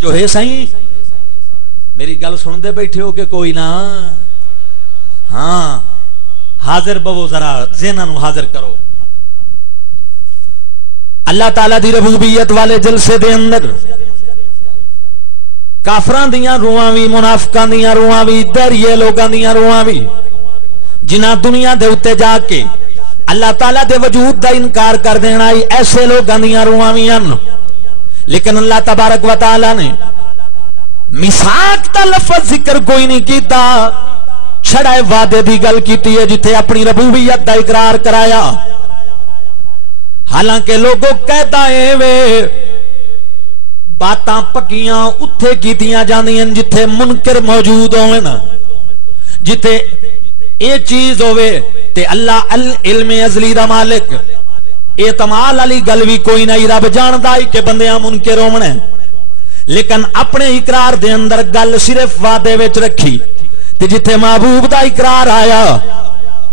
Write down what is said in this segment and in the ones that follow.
جو ہے صحیح میری گل سن دے بیٹھے ہو کہ کوئی نہ ہاں حاضر بو ذرا ذہنوں حاضر کرو اللہ تعالیٰ دی ربوبیت والے جلسے دے اندر کافراں دیاں روحاں وی منافقاں دیاں روحاں وی دریے لوگاں دیاں روحاں وی جنہاں دنیا دے اوتے جا کے اللہ تعالیٰ دے وجود دا انکار کر دینا ایسے لوگاں دیاں روحاں وی ہن لیکن اللہ تبارک و تعالیٰ نے میثاق دا لفظ ذکر کوئی نہیں کیتا چھڑائے وعدے دی گل کیتی ہے جتھے اپنی ربوبیت دا اقرار کرایا حالانکہ لوگوں کہتا ہے وے باتاں پکیاں اتھے کیتیاں جاندیاں جتھے منکر موجود ہوئے نا جتھے اے چیز ہوئے تے اللہ العلم ازلی دا مالک اعتمال علی گل بھی کوئی نہیں رب جاندہ ہی کہ بندیاں منکر ہونے لیکن اپنے اقرار دے اندر گل صرف وعدے وچ رکھی تے جتھے محبوب دا اقرار آیا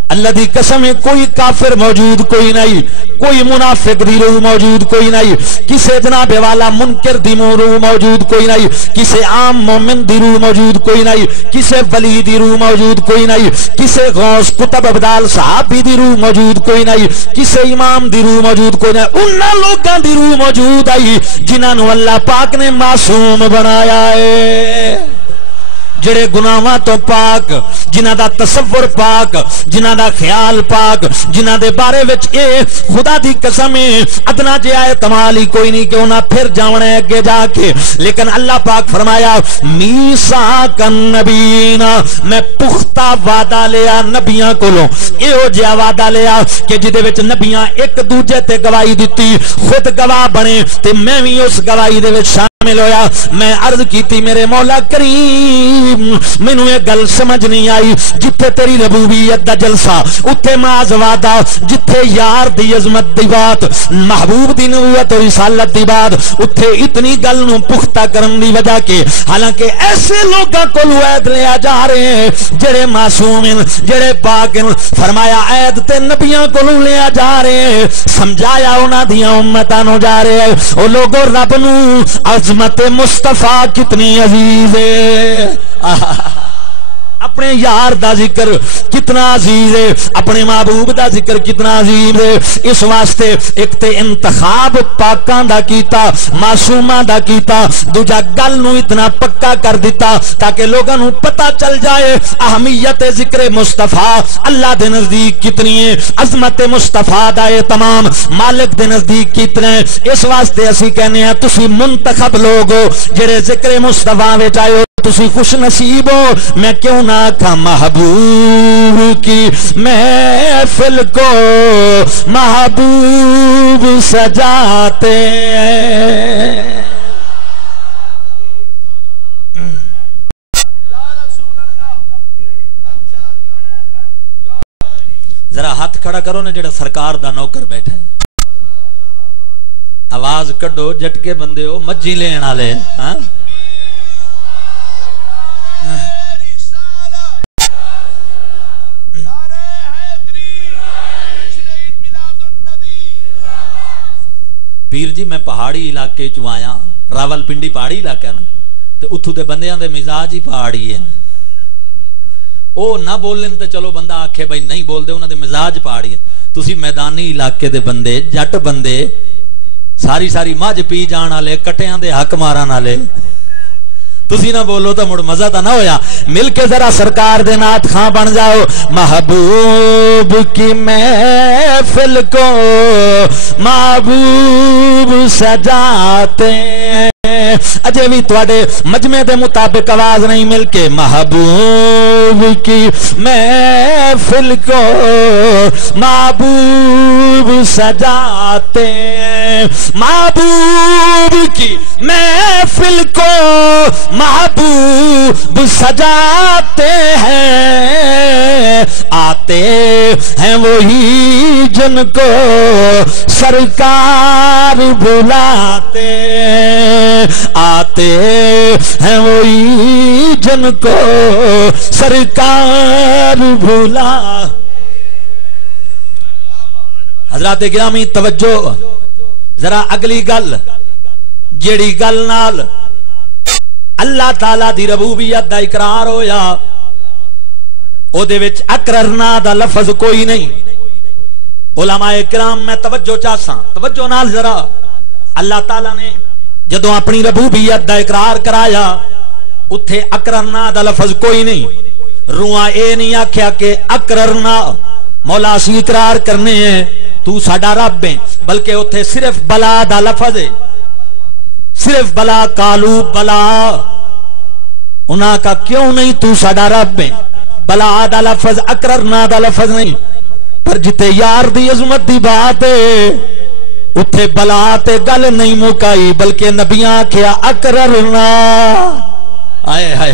اللہ دی قسم کوئی کافر موجود کوئی نہیں کوئی منافق دی روح موجود کوئی نہیں کسے جناب والا منکر دی روح موجود کوئی نہیں کسے عام مومن دی روح موجود کوئی نہیں کسے ولی دی روح موجود کوئی نہیں کسے غوث قطب ابدال صحابی دی روح موجود کوئی نہیں کسے امام دی روح موجود کوئی نہیں انہاں لوگاں دی روح موجود آئی جنہاں نو اللہ پاک نے معصوم بنایا ہے جڑے گناہاں تو پاک جنہاں دا تصور پاک جنہاں دا خیال پاک جنہاں دے بارے وچ اے خدا دی قسم ادنا جے احتمال ہی کوئی نہیں کہ انہاں پھر جاونا ہے اگے جا کے لیکن اللہ پاک فرمایا میثاق النبیین میں پختہ وعدہ لیا نبیاں کولوں ایہو جہا وعدہ لیا کہ جدے وچ نبیاں ایک دوجے تے گواہی دتی خود گواہ بنے تے میں بھی اس گواہی دے وچ شامل ہویا میں عرض کیتی میرے مولا کریم مینوں یہ گل سمجھ نہیں آئی جتھے تیری ربوبیت دا جلسہ اتھے معاذ وعدہ جتھے یار دی عظمت دی بات محبوب دی نبوت اور رسالت دی بات اتھے اتنی گل نو پختہ کرن دی وجہ کے حالانکہ ایسے لوگاں کو عید لیا جا رہے ہیں جڑے معصوم ہیں جڑے پاک ہیں فرمایا عید تے نبیاں کو لیا جا رہے ہیں سمجھایا انہاں دیاں امتاں نو جا رہے ہیں او لوگوں رب نو عظمت مصطفیٰ کتنی عزیز ہے اپنے یار دا ذکر کتنا عزیز ہے اپنے محبوب دا ذکر کتنا عزیز ہے اس واسطے ایک تے انتخاب پاکاں دا کیتا معصوماں دا کیتا دوجا گل نو اتنا پکا کر دیتا تاکہ لوگاں نو پتہ چل جائے اہمیت ذکر مصطفیٰ اللہ دے نزدیک کتنی ہے عظمت مصطفیٰ دا تمام مالک دے نزدیک کتنے اس واسطے اسی کہنے ہیں تسی منتخب لوگ ہو جڑے ذکر مصطفیٰ وچ آئے ہو تسی خوش نصیب ہو میں کیوں نہ کھا محبوب کی محفل کو محبوب سجاتے ذرا ہاتھ کھڑا کرو نا جڑا سرکار دا نوکر بیٹھا ہے آواز کڈو جھٹکے بندے ہو مجھی لین والے ہاں پیر جی میں پہاڑی علاقے چوں آیا راول پنڈی پہاڑی علاقہ نا تے اتھو دے بندیاں دے مزاج ہی پہاڑی ہیں او نہ بولن تے چلو بندہ آکھے بھائی نہیں بول دے انہاں دے مزاج پہاڑی ہیں تسی میدانی علاقے دے بندے جٹ بندے ساری ساری مجھ پی جان والے کٹیاں دے حق مارن والے تسی نہ بولو تو مڑ مزہ تا نہ ہویا مل کے ذرا سرکار دے نعت خاں بن جاؤ محبوب کی محفل کو محبوب سجاتے اجے بھی تواڈے مجمع دے مطابق آواز نہیں مل کے محبوب کی محفل کو محبوب سجاتے محبوب کی محفل کو محبوب سجاتے ہیں آتے ہیں وہی جن کو سرکار بلاتے آتے ہیں وہی جن کو سرکار بلا حضرات گرامی توجہ ذرا اگلی گل جیڑی گل نال اللہ تعالی دی ربوبیت دا اقرار ہویا، او دے وچ اقررنا دا لفظ کوئی نہیں۔ علماء کرام میں توجہ چاہساں، توجہ نال ذرا، اللہ تعالی نے جدوں اپنی ربوبیت دا اقرار کرایا اتھے اقررنا دا لفظ کوئی نہیں۔ روحاں اے نہیں آکھیا کہ اقررنا مولا اسی اقرار کرنے ہیں تو ساڈا رب ہے، بلکہ اتھے صرف بلا دا لفظ ہے، صرف بلا، کالو بلا، انہاں کا کیوں نہیں تو ساڈا رب ہے، بلا دا لفظ، اقررنا دا لفظ نہیں۔ پر جتے یار دی عظمت دی بات ہے اتھے بلا تے گل نہیں مکائی، بلکہ نبیاں کیا اقررنا، آئے آئے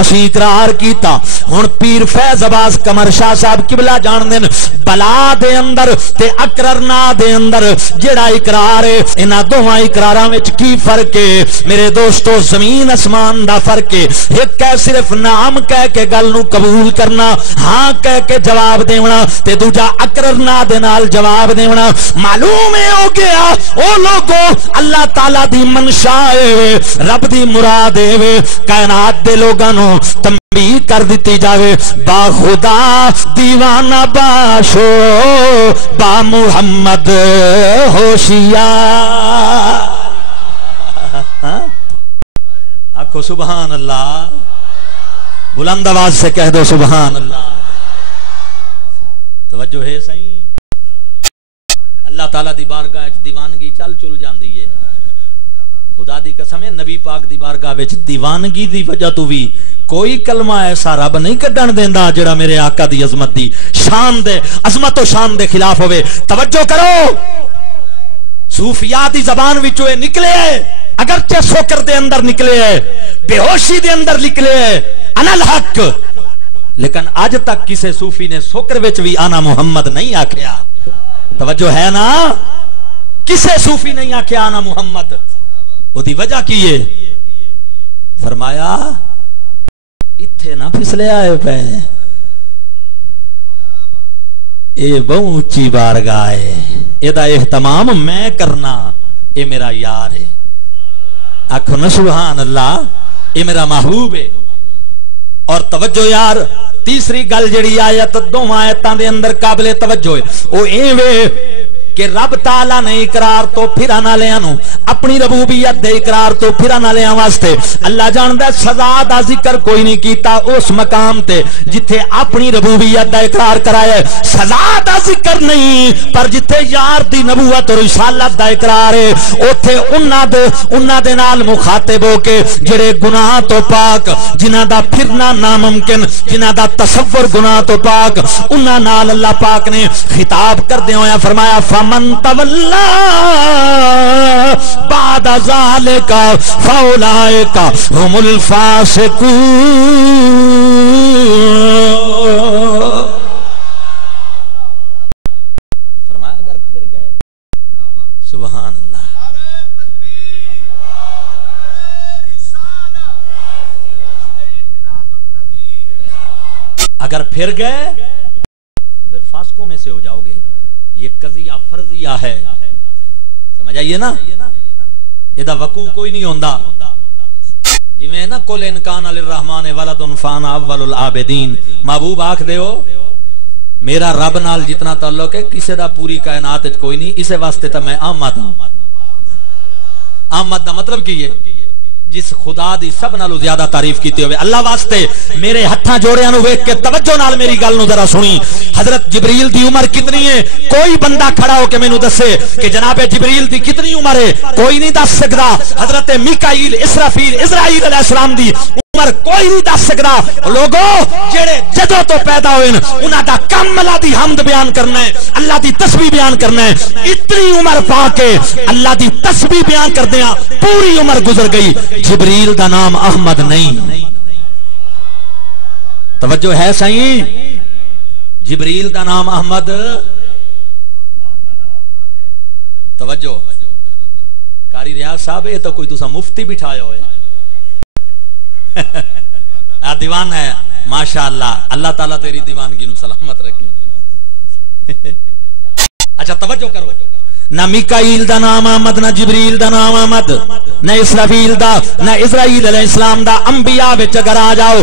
اسی اقرار کیتا۔ ہن پیر فیض عباس قمر شاہ صاحب قبلہ جان دین، بلا دے اندر تے اقررنا دے اندر جڑا اقرار ہے، انہاں دوواں اقراراں وچ کی فرق ہے میرے دوستو؟ زمین اسمان دا فرق ہے۔ ایک ہے صرف نام کہہ کے گل نو قبول کرنا، ہاں کہہ کے جواب دینا، تے دوجا اقررنا دے نال جواب دینا۔ معلوم ہو گیا او لوگوں اللہ تعالی دی منشا ہے، رب دی مراد ہے، کائنات دے لوگاں نو تنبیہ کر دیتی جاوے، با خدا دیوانہ باشو با محمد ہوشیار، آکھو سبحان اللہ، بلند آواز سے کہہ دو سبحان اللہ۔ توجہ ہے صحیح؟ اللہ تعالیٰ دی بارگاہ دیوانگی چل چل جاندی ہے، خدا دی قسم ہے نبی پاک دی بارگاہ وچ دیوانگی دی وجہ تو بھی کوئی کلمہ ایسا رب نہیں کڈن دیندا جڑا میرے آقا دی عظمت دی شان دے، عظمت و شان دے خلاف ہوئے۔ توجہ کرو، صوفیاء دی زبان وچوں نکلے اگرچہ سوکر دے اندر نکلے ہے، بے ہوشی دے اندر نکلے ہے انا الحق، لیکن آج تک کسے صوفی نے سوکر وچ بھی آنا محمد نہیں آکھیا۔ توجہ ہے نا؟ کسے صوفی نہیں آکھیا آنا محمد، وہ دی وجہ کی ہے؟ فرمایا اتھے نہ پھسلے آئے پہ، اے بہت اونچی بارگاہ ہے، اے دا اہتمام میں کرنا، اے میرا یار ہے، آکھو نا سبحان اللہ، اے میرا محبوب ہے۔ اور توجہ یار، تیسری گل جڑی آیت دوواں آیتاں دے اندر قابل توجہ ہے، او ایویں کہ رب تعالیٰ نے اقرار تو پھرانا لیانو، اپنی ربوبیت دے اقرار تو پھرانا لیاں واسطے اللہ جاندہ سزا دا ذکر کوئی نہیں کیتا اس مقام تے جتھے اپنی ربوبیت دا اقرار کرائے، سزا دا ذکر نہیں، پر جتھے یار دی نبوت اور رسالت دا اقرار ہے اوتھے انہاں دے نال مخاطب ہو کے جڑے گناہ تو پاک، جنہاں دا پھرنا ناممکن، جنہاں دا تصور گناہ تو پاک، انہاں نال اللہ پاک نے خطاب کر دے ہویا فرمایا من تولا بعد ذالک فاولئک هم الفاسقون۔ فرمایا اگر پھر گئے، سبحان اللہ، اگر پھر گئے تو پھر فاسقوں میں سے ہو جاؤ گے۔ یہ قضیہ فرضیہ ہے، سمجھ آئیے نا؟ یہ وقوع کوئی نہیں ہوندا، جی میں نا قل ان کان للرحمن ولد فانا اول العابدین، محبوب آکھ دے ہو میرا رب نال جتنا تعلق ہے کسے دا پوری کائنات کوئی نہیں، اسے واسطے تا میں آمد ہوں۔ آمد دا مطلب کی ہے جس خدا دی سب نالو زیادہ تعریف کیتے ہوئے اللہ واسطے میرے ہتھاں جوڑیاں نو ویکھ کے توجہ نال میری گل نو ذرا سنی۔ حضرت جبریل دی عمر کتنی ہے؟ کوئی بندہ کھڑا ہو کے مینوں دسے کہ جناب جبریل دی کتنی عمر ہے؟ کوئی نہیں دس سکدا۔ حضرت میکائیل، اسرافیل، اسرائیل علیہ السلام دی عمر کوئی نہیں دس سکدا۔ لوگوں جڑے جدوں تو پیدا ہوئے انہاں دا کم اللہ دی حمد بیان کرنا ہے، اللہ دی تسبیح بیان کرنا ہے۔ اتنی عمر پا کے اللہ دی تسبیح بیان کردیاں پوری عمر گزر گئی، جبریل دا نام احمد نہیں۔ توجہ ہے صحیح؟ جبریل دا نام احمد، توجہ قاری ریاض صاحب یہ تو کوئی تسا مفتی بٹھایا ہوئے دیوان ہے، ماشاءاللہ، اللہ تعالیٰ تیری دیوانگی نو سلامت رکھے۔ اچھا توجہ کرو، نہ میکائیل دا نام آمد، نہ جبریل دا نام آمد، نہ اسرافیل دا، نہ اسرائیل علیہ السلام دا۔ انبیاء وچ اگر آ جاؤ،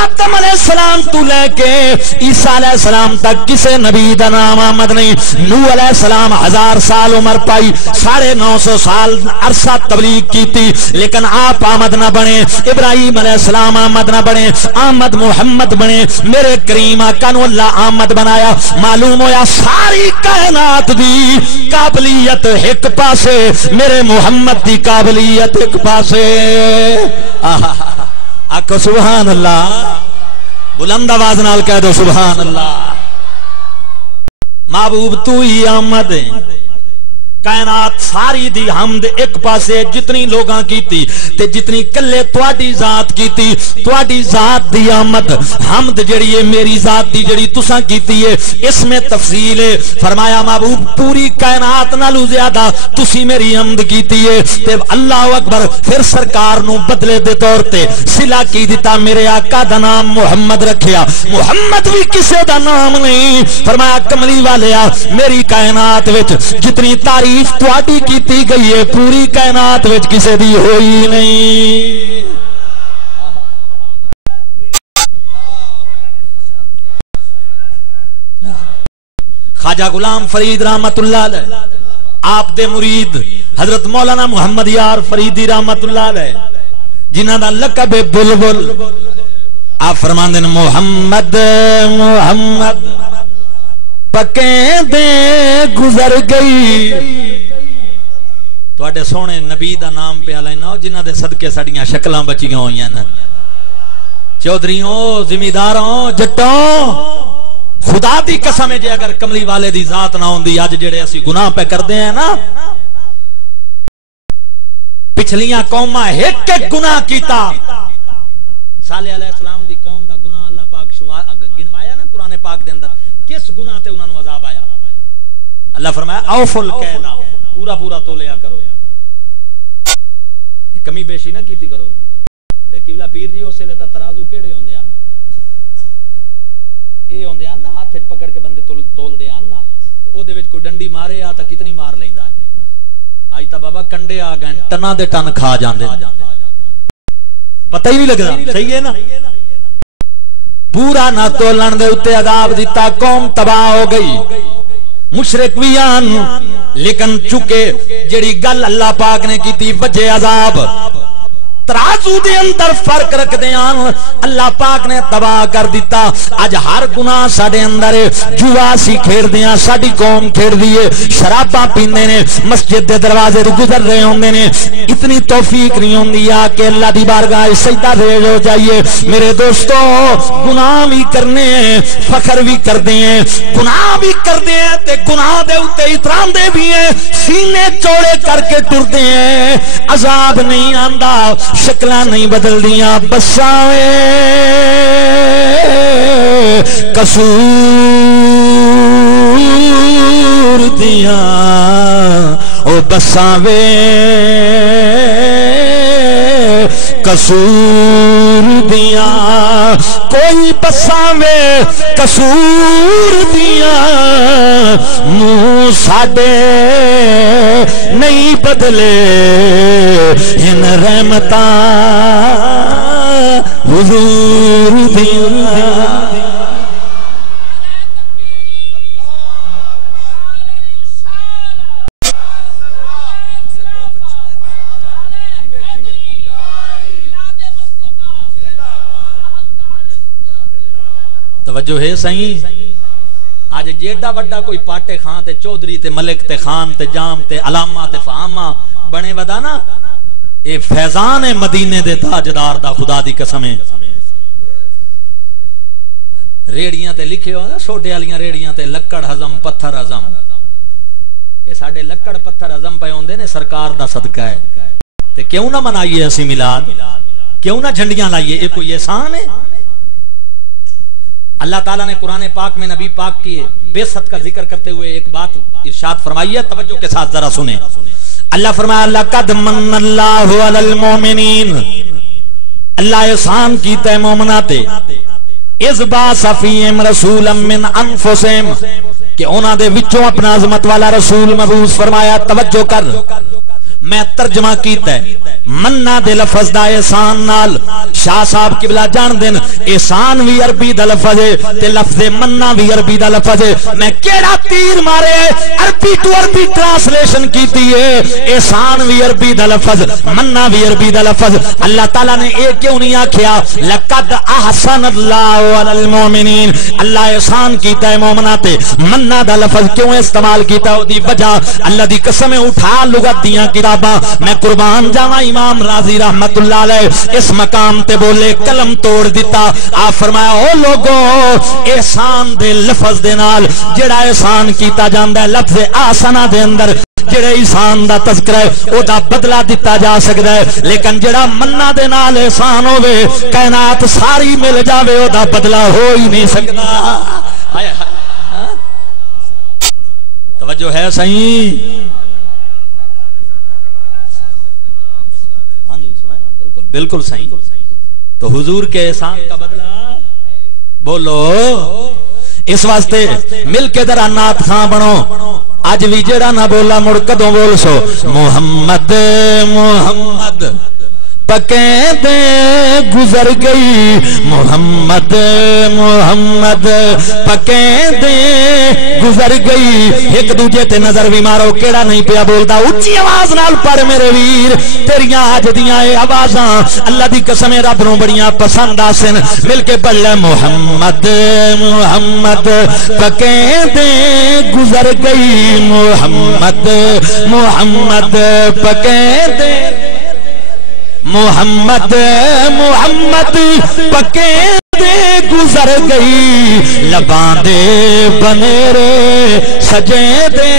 آدم علیہ السلام تو لے کے عیسیٰ علیہ السلام تک کسے نبی دا نام آمد نہیں۔ نوح علیہ السلام 1000 سال عمر پائی، 950 سال عرصہ تبلیغ کیتی، لیکن آپ آمد نہ بنے۔ ابراہیم علیہ السلام آمد نہ بنے، آمد محمد بنے۔ میرے کریم آقا نو اللہ آمد بنایا۔ معلوم ہویا ساری کائنات دی قابلیت ایک پاسے، میرے محمد دی قابلیت ایک پاسے۔ آکھو سبحان اللہ، بلند آواز نال کہہ دو سبحان اللہ۔ محبوب تو ہی آمد ہے، کائنات ساری دی حمد ایک پاسے جتنی لوگاں کیتی تے جتنی کلے تواڈی ذات کیتی، تواڈی ذات دی آمد حمد جڑی ہے میری ذات دی جڑی تساں کیتی ہے، اس میں تفصیل ہے۔ فرمایا محبوب پوری کائنات نالو زیادہ تسی میری حمد کیتی ہے تے اللہ اکبر۔ پھر سرکار نو بدلے دے طور تے صلہ کی دیتا، میرے آقا دا نام محمد رکھیا۔ محمد بھی کسے دا نام نہیں۔ فرمایا کملی والیا میری کائنات وچ جتنی تعریف تواڈی کیتی گئی ہے پوری کائنات وچ کسے دی ہوئی نہیں۔ خواجہ غلام فرید رحمت اللہ علیہ، آپ دے مرید حضرت مولانا محمد یار فریدی رحمت اللہ علیہ، جنہاں دا لقب بلبل، آپ فرماندے نے محمد محمد پکیں دے گزر گئی۔ تواڈے سونے نبی دا نام پہ لینا جنہاں دے صدقے ساڈیاں شکلاں بچیاں ہوئیاں نا۔ چودھریوں، زمینداراں، جٹاں، خدا دی قسم ہے جے اگر کملی والے دی ذات نہ ہوندی اج جڑے اسی گناہ پہ کردے ہیں نا، پچھلیاں قوماں ایک ایک گناہ کیتا۔ صالح علیہ السلام دی قوم دا گناہ اللہ پاک گنوایا نا قرآن پاک دے اندر، کس گناہ تے انہاں نو عذاب آیا؟ اللہ فرمایا اوفوا الکیل، پورا پورا تولیا کرو، کمی بیشی نہ کیتی کرو۔ تے قبلہ پیر جی اس ویلے تے ترازو کیڑے ہوندے آن؟ اے ہوندے آن نا ہاتھ وچ پکڑ کے بندے تول دے آن نا، تے او دے وچ کوئی ڈنڈی مارے آ تے کتنی مار لیندا۔ اج تا بابا کنڈے آ گئے ٹنا دے ٹن کھا جاندے، پتہ ہی نہیں لگدا۔ صحیح ہے نا؟ پورا نہ تولن دے اتے عذاب دیتا، قوم تباہ ہو گئی، مشرک بھی آن، لیکن چکے جڑی گل اللہ پاک نے کیتی وجہ عذاب، ترازو دے اندر فرق رکھ دیاں اللہ پاک نے تباہ کر دیتا۔ اج ہر گناہ ساڈے اندر جوا سی کھیڑ دیاں، ساڈی قوم کھیڑ دیے، شراباں پیندے نے، مسجد دے دروازے تے گزر رہے ہوندے نے، اتنی توفیق نہیں ہوندی آ کہ اللہ دی بارگاہ سجدہ ریز ہو جائیے۔ میرے دوستو گناہ بھی کرنے ہیں، فخر بھی کردے ہیں، گناہ بھی کردے ہیں تے گناہ دے اوتے اتراندے بھی ہیں، سینے چوڑے کر کے ٹردے ہیں، عذاب نہیں آندا، شکلاں نہیں بدل دیاں، بساوے قصور دیاں، او بساوے قصور دیاں، کوئی بساوے قصور دیاں، منہ ساڈے نہیں بدلے ان رحمتاں حضور دیاں۔ توجہ ہے صحیح؟ آج جیڑا وڈا کوئی پاٹے خان تے چودھری تے ملک تے خان تے جام تے علامہ تے فہامہ بنے ودا نا، اے فیضان مدینے دے تاجدار دا خدا دی قسمیں۔ ریڑیاں تے لکھے ہو نا سوڈے والیاں ریڑیاں تے لکڑ ہضم پتھر ہضم، اے ساڈے لکڑ پتھر ہضم پے ہوندے نے، سرکار دا صدقہ ہے۔ تے کیوں نہ منائیے اسی میلاد، کیوں نہ جھنڈیاں لائیے؟ اے کوئی احسان ہے؟ اللہ تعالیٰ نے قرآن پاک میں نبی پاک کی بے ست کا ذکر کرتے ہوئے ایک بات ارشاد فرمائی ہے، توجہ کے ساتھ ذرا سنیں۔ اللہ فرمایا لقد من اللہ علی المومنین، اللہ احسان کیتا ہے مومناتے، اذ بعث فیہم رسولا من انفسہم، کہ انہاں دے وچوں اپنا عظمت والا رسول مبعوث فرمایا. توجہ کر, میں ترجمہ کیتا ہے منا دے لفظ دا احسان نال. شاہ صاحب قبلہ جان دین احسان بھی عربی دا لفظ ہے تے لفظ منا بھی عربی دا لفظ ہے. میں کیڑا تیر مارے عربی تو عربی ٹرانسلیشن کیتی ہے. احسان بھی عربی دا لفظ, منا بھی عربی دا لفظ. اللہ تعالیٰ نے اے کیوں نہیں آکھیا لقد احسن اللہ علی المومنین, اللہ احسان کیتا ہے مومناں تے. منا دا لفظ کیوں استعمال کیتا ہے, دی وجہ اللہ دی قسم اٹھا لغت دیاں کتاباں میں قربان جاواں. امام راضی رحمت اللہ علیہ اس مقام تے بولے قلم توڑ دیتا. آپ فرمایا او لوگوں احسان دے لفظ دے نال جڑا احسان کیتا جاندا ہے لفظ آسنا دے اندر جڑے احسان دا تذکرہ ہے او دا بدلہ دیتا جا سکدا ہے, لیکن جڑا منا دے نال احسان ہوے کائنات ساری مل جاوے او دا بدلہ ہو ہی نہیں سکدا. توجہ ہے صحیح؟ بالکل صحیح. تو حضور کے احسان کا بدلہ بولو. اس واسطے مل کے ذرا نعت خاں بنو. اج بھی جڑا نہ بولا مڑ کدوں بول سو محمد محمد پکے دے گزر گئی, محمد محمد پکے دے گزر گئی. ایک دوجے تے نظر بھی مارو کیڑا نہیں پیا بولدا. اونچی آواز نال پڑھ میرے ویر, تیریاں اج دیاں اے آوازاں اللہ دی قسم رب نو بڑیاں پسند آسن. مل کے پڑھ لے محمد محمد پکے دے گزر گئی, محمد محمد پکے دے, محمد محمد پکے دے گزر گئی, لباں دے بنیرے سجے دے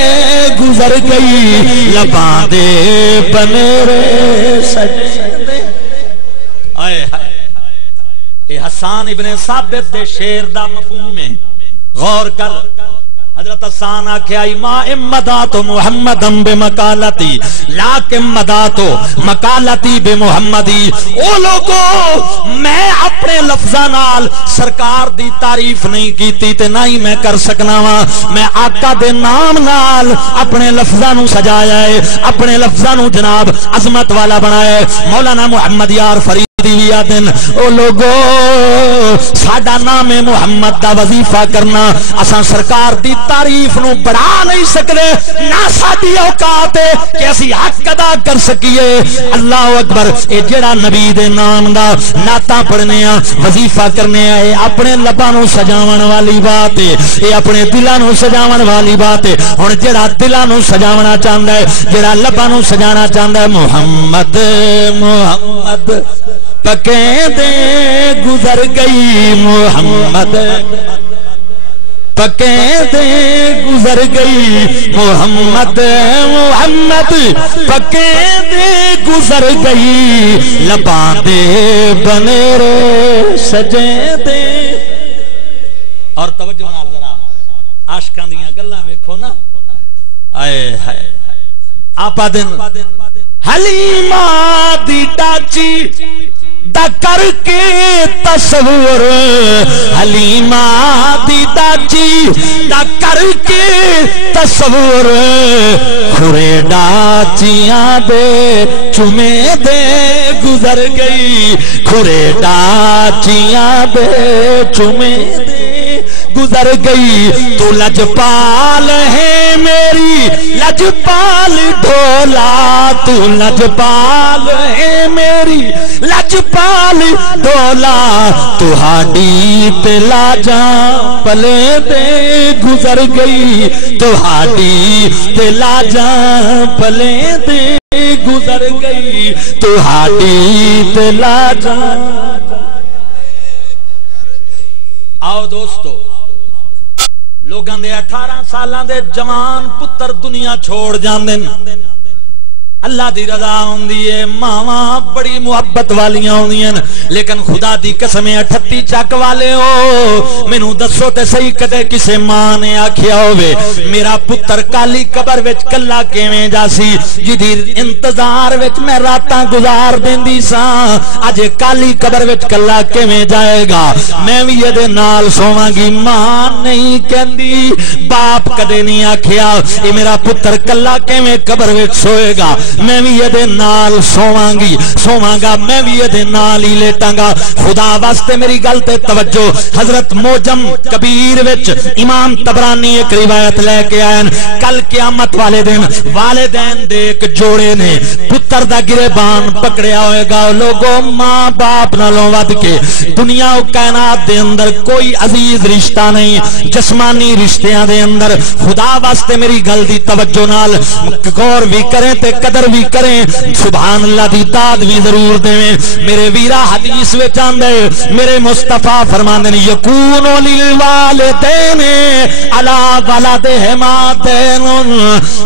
گزر گئی, لباں دے بنیرے سجے دے. آئے اے حسان ابن ثابت دے شعر دا مفہوم ہے, غور کر. حضرت حسان آکھیا ما امداتو محمدم بمقالتی لیکن مداتو مقالتی بمحمدی. او لوگو میں اپنے لفظاں نال سرکار دی تعریف نہیں کیتی تے نہ ہی میں کر سکنا وا. میں آقا دے نام نال اپنے لفظاں نو سجایا ہے, اپنے لفظاں نو جناب عظمت والا بنایا ہے. مولانا محمد یار فرید دن او لوگو ساڈا نام محمد دا وظیفہ کرنا اساں سرکار دی تعریف نو بڑھا نہیں سکدے, نہ ساڈی اوقات ہے کہ اسی حق ادا کر سکیے. اللہ اکبر. اے جڑا نبی دے نام دا نعتاں پڑھنے آ وظیفہ کرنے آ, اے اپنے لباں نو سجاون والی بات ہے, اے اپنے دلاں نو سجاون والی بات ہے. ہن جڑا دلاں نو سجاونا چاہندا ہے, جڑا لباں نو سجانا چاہندا ہے, محمد محمد پکے دے گزر گئی, محمد پکے دے گزر گئی, محمد محمد پکے دے گزر گئی, لباں دے بنیرے سجے دے. اور توجہ نال ذرا عاشقاں دیاں گلاں ویکھو نا. آئے ہائے آپا دن حلیمہ دی ڈاچی دا کر کے تصور, حلیمہ دی ڈاچی دا کر کے تصور, کھرے ڈاچیاں دے چمے دے گزر گئی, کھرے ڈاچیاں دے چمے دے گزر گئی. تو لجپال ہے میری لجپال ڈھولا, تو لجپال ہے میری لجپال ڈھولا, تو ہاڈی تے لاجا پلے دے گزر گئی, تو ہاڈی تے لاجا پلے دے گزر گئی, تو ہاڈی تے لاجا. آؤ دوستو, لوگاں دے 18 سالاں دے جوان پتر دنیا چھوڑ جاندے, اللہ دی رضا ہوندی ہے ماواں بڑی محبت والیاں ہوندیاں لیکن خدا دی قسم 38 چک والے ہو مینوں دسو تے صحیح کدے کسے ماں نے آکھیا ہوے میرا پتر کالی قبر وچ کلا کیویں جاسی جدی انتظار وچ میں راتاں گزار دیندی ساں اج کالی قبر وچ کلا کیویں جائے گا میں وی اے نال سوواں گی ماں نہیں کہندی باپ کدے نہیں آکھیا اے میرا پتر کلا کیویں قبر وچ سوئے گا میں بھی یہ نال سواں گا میں بھی یہ نال ہی لیٹاں گا خدا واسطے میری گل تے توجہ حضرت موجم کبیر وچ امام طبرانی ایک روایت لے کے آئے کل قیامت والے دن والدین دے ایک جوڑے نے پتر دا گریبان پکڑیا ہوئے گا لوگوں ماں باپ نالوں ود کے دنیا و کائنات دے اندر کوئی عزیز رشتہ نہیں جسمانی رشتیاں دے اندر خدا واسطے میری گل دی توجہ نال غور بھی کریں تے قدر بھی کریں سبحان اللہ دی داد بھی ضرور دیں میرے ویرا حدیث وچ آندے میرے مصطفیٰ فرماندے نے یکون للوالدین علی ولدہما دین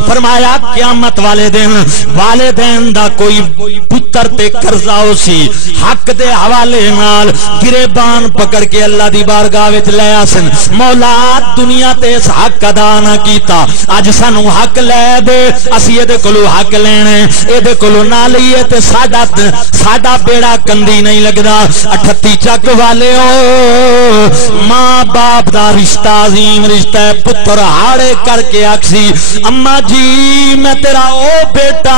فرمایا قیامت والے دن والدین دا کوئی پتر تے قرضہ ہو سی حق دے حوالے نال گریبان پکڑ کے اللہ دی بارگاہ وچ لے آسن مولا دنیا تے اس حق ادا نہ کیتا اج سانو حق لے دے اسی دے کولو حق لینے اے دے کولو نہ لئیے تے ساڈا بیڑا کندی نہیں لگدا 38 چک والے ہو ماں باپ دا رشتہ عظیم رشتہ ہے پتر ہاڑے کر کے آکسی اما جی میں تیرا او بیٹا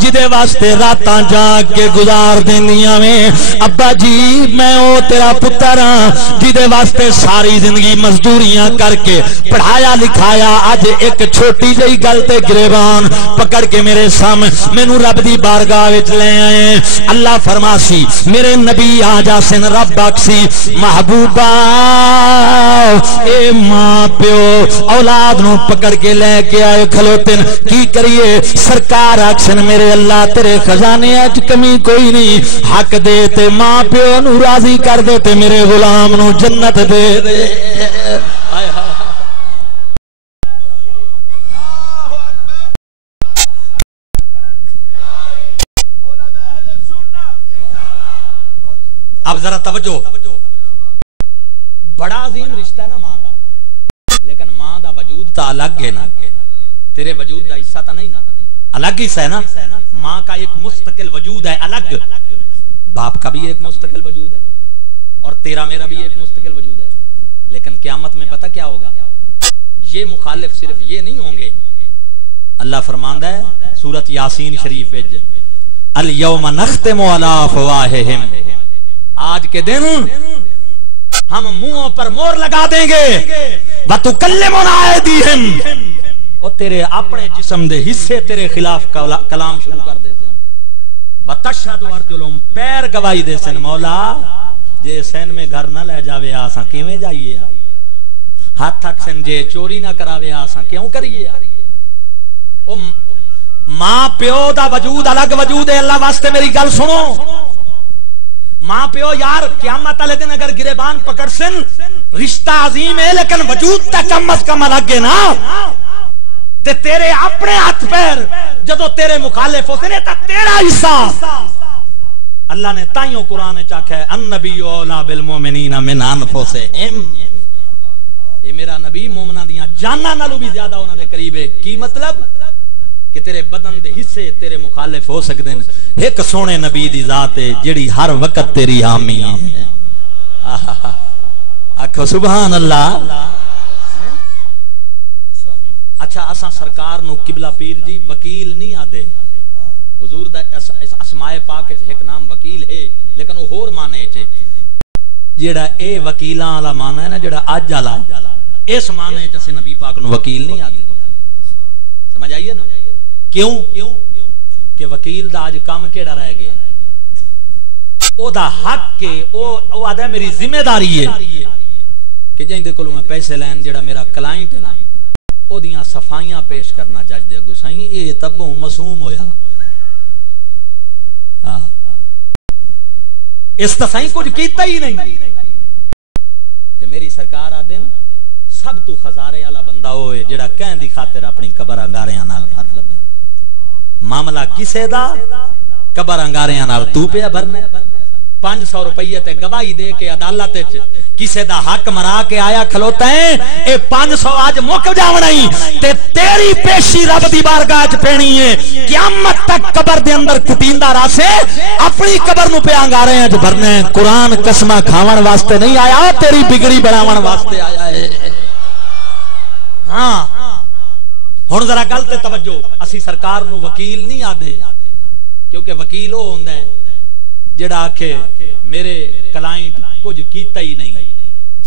جدے واسطے راتاں جاگ کے گزار دیندیاں میں ابا جی میں او تیرا پتر ہاں جدے واسطے ساری زندگی مزدوریاں کر کے پڑھایا لکھایا اج ایک چھوٹی جئی گل تے گریبان پکڑ کے میرے سامنے مینوں رب دی بارگاہ وچ لے آئے اللہ فرماسی میرے نبی آ جاسن رب آکسی محبوبہ اے ماں پیو اولاد نو پکڑ کے لے کے آئے کھلوتن کی کریے سرکار آکسن میرے اللہ تیرے خزانے اچ کمی کوئی نہیں حق دے تے ماں پیو نو راضی کر دے تے میرے غلام نو جنت دے دے اب ذرا توجہ بڑا عظیم رشتہ ہے نا ماں کا لیکن ماں دا وجود تا الگ ہے نا تیرے وجود دا حصہ تا نہیں نا الگ حصہ ہے نا ماں کا ایک مستقل وجود ہے الگ باپ کا بھی ایک مستقل وجود ہے اور تیرا میرا بھی ایک مستقل وجود ہے لیکن قیامت میں پتہ کیا ہوگا یہ مخالف صرف یہ نہیں ہوں گے اللہ فرماندا ہے سورۃ یاسین شریف وچ الیوم نختم علی افواہہم آج کے دن ہم منہوں پر مور لگا دیں گے وَتُكَلِّمُنَا أَيْدِيهِمْ اور تیرے اپنے جسم دے حصے تیرے خلاف کلام شروع کر دے سن وَتَشْهَدُ أَرْجُلُهُمْ پیر گواہی دے سن مولا جے سین میں گھر نہ لے جاوے آساں کیویں جائیے ہاتھ تک سن جے چوری نہ کراوے آساں کیوں کریے او ماں پیو دا وجود الگ وجود ہے اللہ واسطے میری گل سنو ماں پیو یار قیامت والے دن اگر گریبان پکڑ سن رشتہ عظیم ہے لیکن وجود تا کم از کم الگ ہے نا تے تیرے اپنے ہاتھ پیر جدو تیرے مخالف ہوتے نے تا تیرا حصہ اللہ نے تائیوں قرآن چاکھا ہے النبی اولا بالمومنین من انفسہم یہ میرا نبی مومنہ دیاں جاننا نالو بھی زیادہ ہونا دے قریب ہے کی مطلب کہ تیرے بدن دے حصے تیرے مخالف ہو سکتے ہیں ایک سونے نبی دی ذات ہے جڑی ہر وقت تیری حامی ہے آکھو سبحان اللہ اچھا اساں سرکار نو قبلہ پیر جی وکیل نہیں آدے حضور دا اسماء پاک وچ ایک نام وکیل ہے لیکن وہ ہور معنی چ جیڑا اے وکیلاں والا معنی ہے نا جیڑا اج والا اس معنی چ اسے نبی پاک نو وکیل نہیں آدے سمجھ آئیے نا کیوں کہ وکیل دا آج کام کیڑا رہ گیا او دا حق کے او آدھا میری ذمہ داری ہے کہ جائیں دے کلو میں پیسے لین جڑا میرا کلائنٹ ہے نا او دیاں صفائیاں پیش کرنا جج دے گو سائیں اے تبوں مسوم ہویا اس تسائیں کچھ کیتا ہی نہیں تے میری سرکار آدن سب تو خزارے والا بندہ ہوئے جڑا کہیں دی خاطر اپنی قبر انگاریاں نال بھر لوے معاملہ کسے دا قبر انگاریاں نال تو پیا بھرنا 500 روپیے تے گواہی دے کے عدالت وچ کسے دا حق مرا کے آیا کھلوتا ہے اے 500 اج مک جاونا ہی تے تیری پیشی رب دی بارگاہ وچ پینی ہے قیامت تک قبر دے اندر کٹیندا راسے اپنی قبر نو پہ انگاریاں وچ بھرنا ہے قرآن قسماں کھاون واسطے نہیں آیا تیری بگڑی بناون واسطے آیا ہے ہاں ہن ذرا گل تے توجہ اسی سرکار نو وکیل نہیں آدے کیونکہ وکیل وہ ہوندا ہے جڑا آکھے میرے کلائنٹ کچھ کیتا ہی نہیں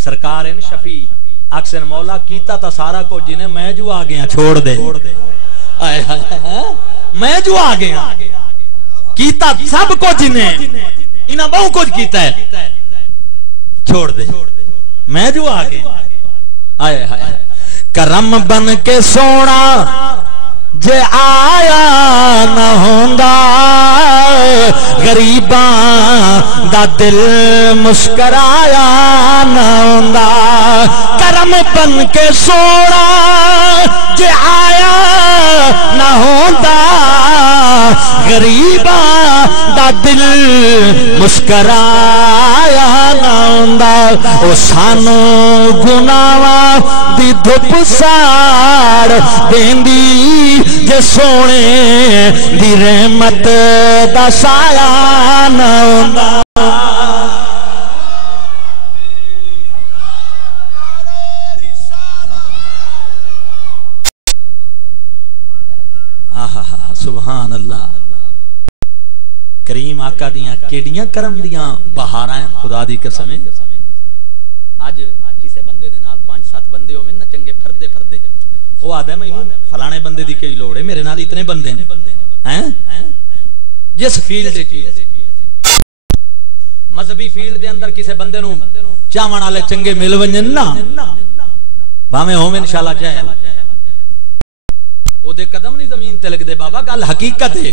سرکار ہے شفیع اکثر مولا کیتا تا سارا کو جنہیں میں جو آ گیا چھوڑ دے میں جو آ گیا کیتا سب کو جنہیں انہاں بہو کچھ کیتا ہے چھوڑ دے میں جو آ گیا آئے ہائے کرم بن کے سونا جے آیا نہ ہوندا غریباں دا دل مسکرایا نہ ہوندا کرم بن کے سونا جے آیا نہ ہوندا غریباں دا دل مسکرایا نہ ہوندا او سانو گناواں دی دھپ ساڑ دیندی جے سونے دی رحمت دا سایہ نہ ہوندا سبحان اللہ کریم آقا دیاں کیڑیاں کرم دیاں بہاراں خدا دی قسمیں اج کسے بندے دے نال 5-7 بندے ہوویں نا چنگے پھردے پھردے وہ آدھا ہے میں فلانے بندے دی کئی لوڑ ہے میرے نال اتنے بندے ہیں جس فیلڈ مذہبی فیلڈ دے اندر کسے بندے نو چاون والے چنگے مل ونجن نا بھاویں ہوویں انشاءاللہ چاہے او دے قدم نہیں زمین تے لگ دے بابا گل حقیقت ہے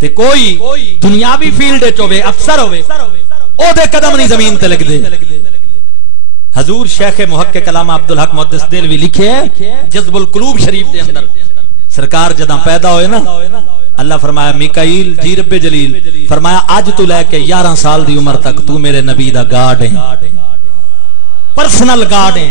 تے کوئی دنیاوی فیلڈ وچ ہوے افسر ہوے او دے قدم نہیں زمین تے لگ دے حضور شیخ محقق علامہ عبدالحق محدث دہلوی لکھے جذب القلوب شریف دے اندر سرکار جداں پیدا ہوئے نا اللہ فرمایا میکائیل جی رب جلیل فرمایا آج تو لے کے 11 سال دی عمر تک تو میرے نبی دا گارڈ ہے پرسنل گارڈ ہے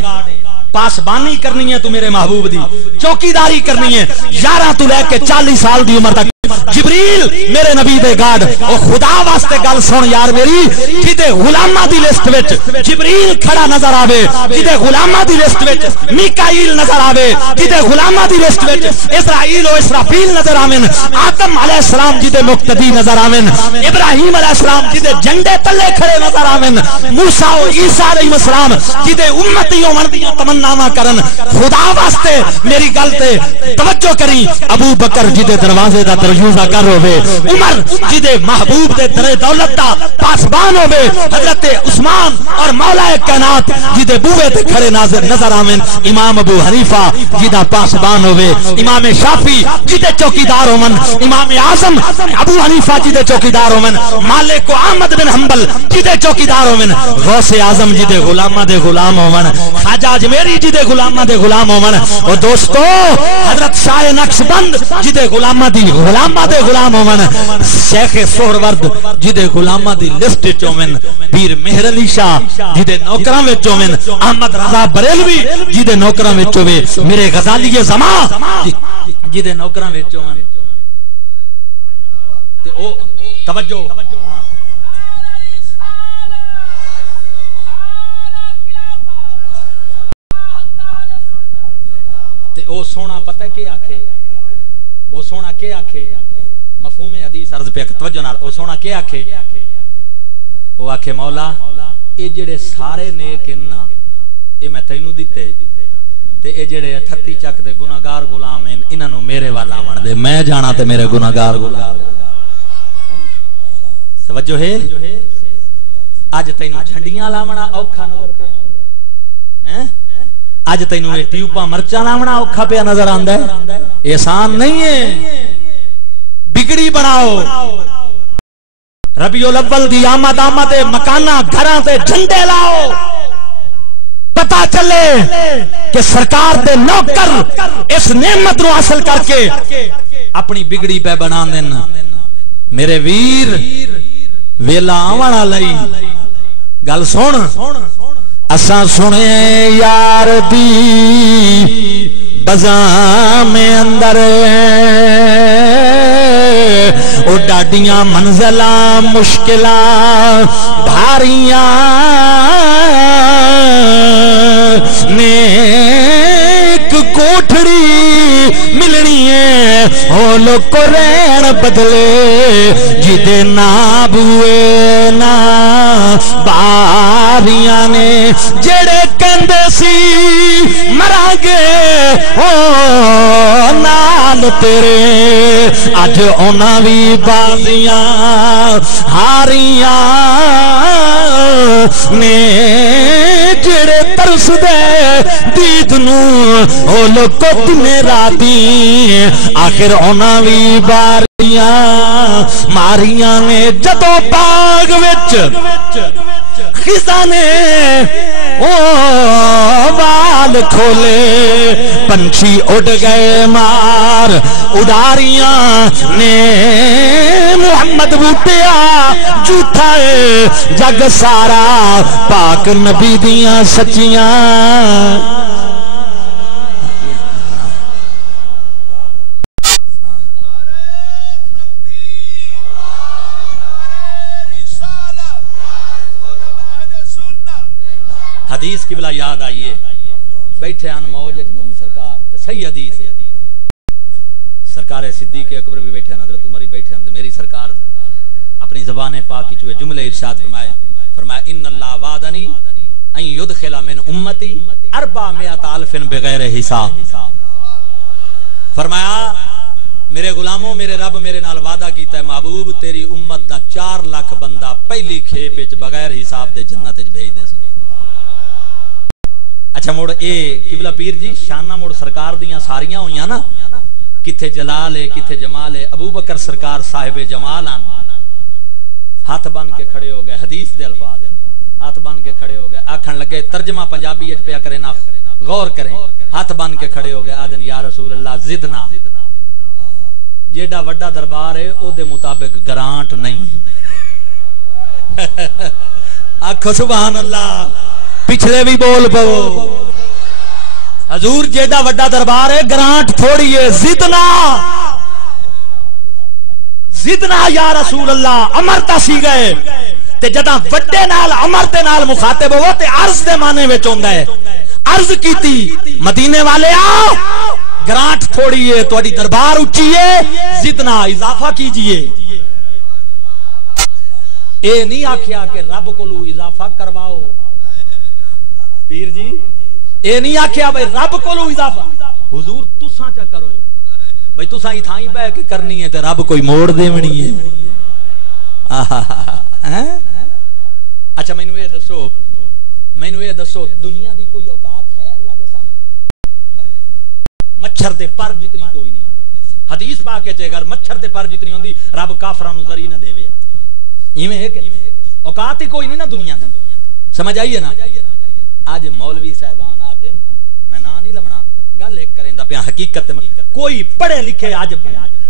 پاسبانی کرنی ہے تو میرے محبوب دی چوکیداری کرنی ہے 11 تو لے کے 40 سال دی عمر تک جبریل میرے نبی دے گارڈ او خدا واسطے گل سن یار میری جدے غلاماں دی لسٹ وچ جبریل کھڑا نظر آوے جدے غلاماں دی لسٹ وچ میکائیل نظر آوے جدے غلاماں دی لسٹ وچ اسرائیل و اسرافیل نظر آویں آدم علیہ السلام جدے مقتدی نظر آویں ابراہیم علیہ السلام جدے جھنڈے تلے کھڑے نظر آویں موسی و عیسی علیہ السلام جدے امتی ہون دیاں تمناواں کرن خدا واسطے میری گل تے توجہ کریں ابو بکر جدے دروازے دا یوزا کر ہوئے عمر جدے محبوب دے در دولت دا پاسبان ہوئے حضرت عثمان اور مولا کائنات جدے بوئے تے کھڑے نظر آمین امام ابو حنیفہ جدہ پاسبان ہوئے امام شافی جدے چوکیدار ہومن امام اعظم ابو حنیفہ جدے چوکیدار ہومن مالک و احمد بن حنبل جدے چوکیدار ہومن غوث اعظم جدے غلامہ دے غلام ہومن خواجہ اجمیری جدے غلامہ دے غلام ہومن اور دوستو حضرت شاہ نقشبند جدے غلامہ دی غلامہ دے غلام ہومن شیخ سہرورد جدے غلامہ دی لسٹ چومن پیر مہر علی شاہ جدے نوکراں وچ چومن احمد رضا بریلوی جدے نوکراں وچ ہوے میرے غزالی زمان جدے نوکراں وچ چومن تے او توجہ تے او سونا پتہ کی آکھے او سونا کے آکھے مفہوم حدیث عرض پہ توجہ نال او سونا کے آکھے او آکھے مولا اے جڑے سارے نیک نا اے میں تینوں دتے تے اے جڑے 38 چک دے گناہگار غلام ہیں انہاں نو میرے والا من دے میں جانا تے میرے گناہگار غلام توجہ ہے اج تینوں جھنڈیاں لاونا اوکھا نظر پہ آندا ہے اج تینوں اے ٹیوباں مرچاں لاونا اوکھا پہ نظر آندا ہے احسان نہیں ہے بگڑی بناؤ ربیع الاول دی آمد مکانہ گھراں تے جھنڈے لاؤ پتا چلے کہ سرکار دے نوکر اس نعمت نو حاصل کر کے اپنی بگڑی پہ بنا دین میرے ویر ویلا آوانا لئی گل سن اساں سنے یار دی بزاں میں اندر او ڈاڈیاں منزلاں مشکلاں بھاریاں نیک کوٹھڑی ملنی ہے او لوگ کو رین بدلے جدے نا بوئے نا باریاں نے جڑے کندے سی مرا گے او نال تیرے اج اونا بھی بازیاں ہاریاں نے جڑے ترس دے دید نو او لوگ کو دنے راتی آخر اونا بھی باریاں ماریاں نے جدو باغ وچ خزاں نے او وال کھولے پنچھی اڑ گئے مار اڈاریاں نے محمد بوٹیا جھوٹا ہے جگ سارا پاک نبی دیاں سچیاں حدیث کی بلا یاد آئیے بیٹھے آن موج میری سرکار تے صحیح حدیث ہے سرکار صدیق اکبر بھی بیٹھے آن حضرت عمر بھی بیٹھے آن میری سرکار اپنی زبان پاک کی چوئے جملے ارشاد فرمایا ان اللہ وعدنی ان یدخل من امتی 400,000 بغیر حساب فرمایا میرے غلاموں میرے رب میرے نال وعدہ کیتا ہے محبوب تیری امت دا 4 لاکھ بندہ پہلی کھیپ وچ بغیر حساب دے جنت وچ بھیج دے سن اچھا موڑ اے قبلہ پیر جی شانہ موڑ سرکار دیاں ساریاں ہوئیاں نا کتھے جلال ہے کتھے جمال ہے ابو بکر سرکار صاحب جمال آن ہاتھ بن کے کھڑے ہو گئے حدیث دے الفاظ ہاتھ بن کے کھڑے ہو گئے آکھن لگے ترجمہ پنجابی اچ پیا کریں نا غور کریں ہاتھ بن کے کھڑے ہو گئے آدن یا رسول اللہ زدنا جیڑا وڈا دربار ہے او دے مطابق گرانٹ نہیں آکھو سبحان اللہ پچھلے بھی بول پو حضور جیڑا وڈا دربار ہے گرانٹ تھوڑی ہے زدنا یا رسول اللہ امر تاسی گئے تے جدہ وڈے نال امر دے نال مخاطب ہو تے عرض دے مانے وچ ہوندا ہے عرض کیتی مدینے والے آؤ گرانٹ تھوڑی ہے تہاڈی دربار اونچی ہے زدنا اضافہ کیجئے اے نہیں آکھیا کہ رب کولو اضافہ کرواؤ پیر جی اے نہیں آکھیا بھئی رب کولو اضافہ حضور تساں چا کرو بھئی تساں اتھائی بہ کے کرنی ہے تے رب کوئی موڑ دیونی ہے اچھا مینوں یہ دسو دنیا دی کوئی اوقات ہے اللہ دے سامنے مچھر دے پر جتنی کوئی نہیں حدیث پاک وچ اگر مچھر دے پر جتنی ہوندی رب کافراں نوں ذری نہ دیوے ایویں ہے کہ اوقات ہی کوئی نہیں نا دنیا دی سمجھ آئیے نا آج مولوی صاحبان آ دن میں نا نہیں لونا گل ایک کریں دا پیا حقیقت کوئی پڑھے لکھے آج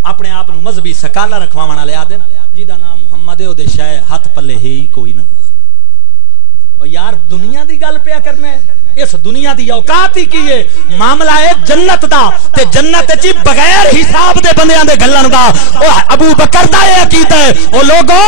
اپنے آپ نو مذہبی سکالا رکھواون والے آ دن جیدا نام محمد ہے او دے شے ہاتھ پلے ہے ہی کوئی نہ او یار دنیا دی گل پیا کرنا ہے اس دنیا دی اوقات ہی کی ہے معاملہ ہے جنت دا تے جنت وچ بغیر حساب دے بندیاں دے گلن دا او ابو بکر دا یہ عقیدہ ہے او لوگو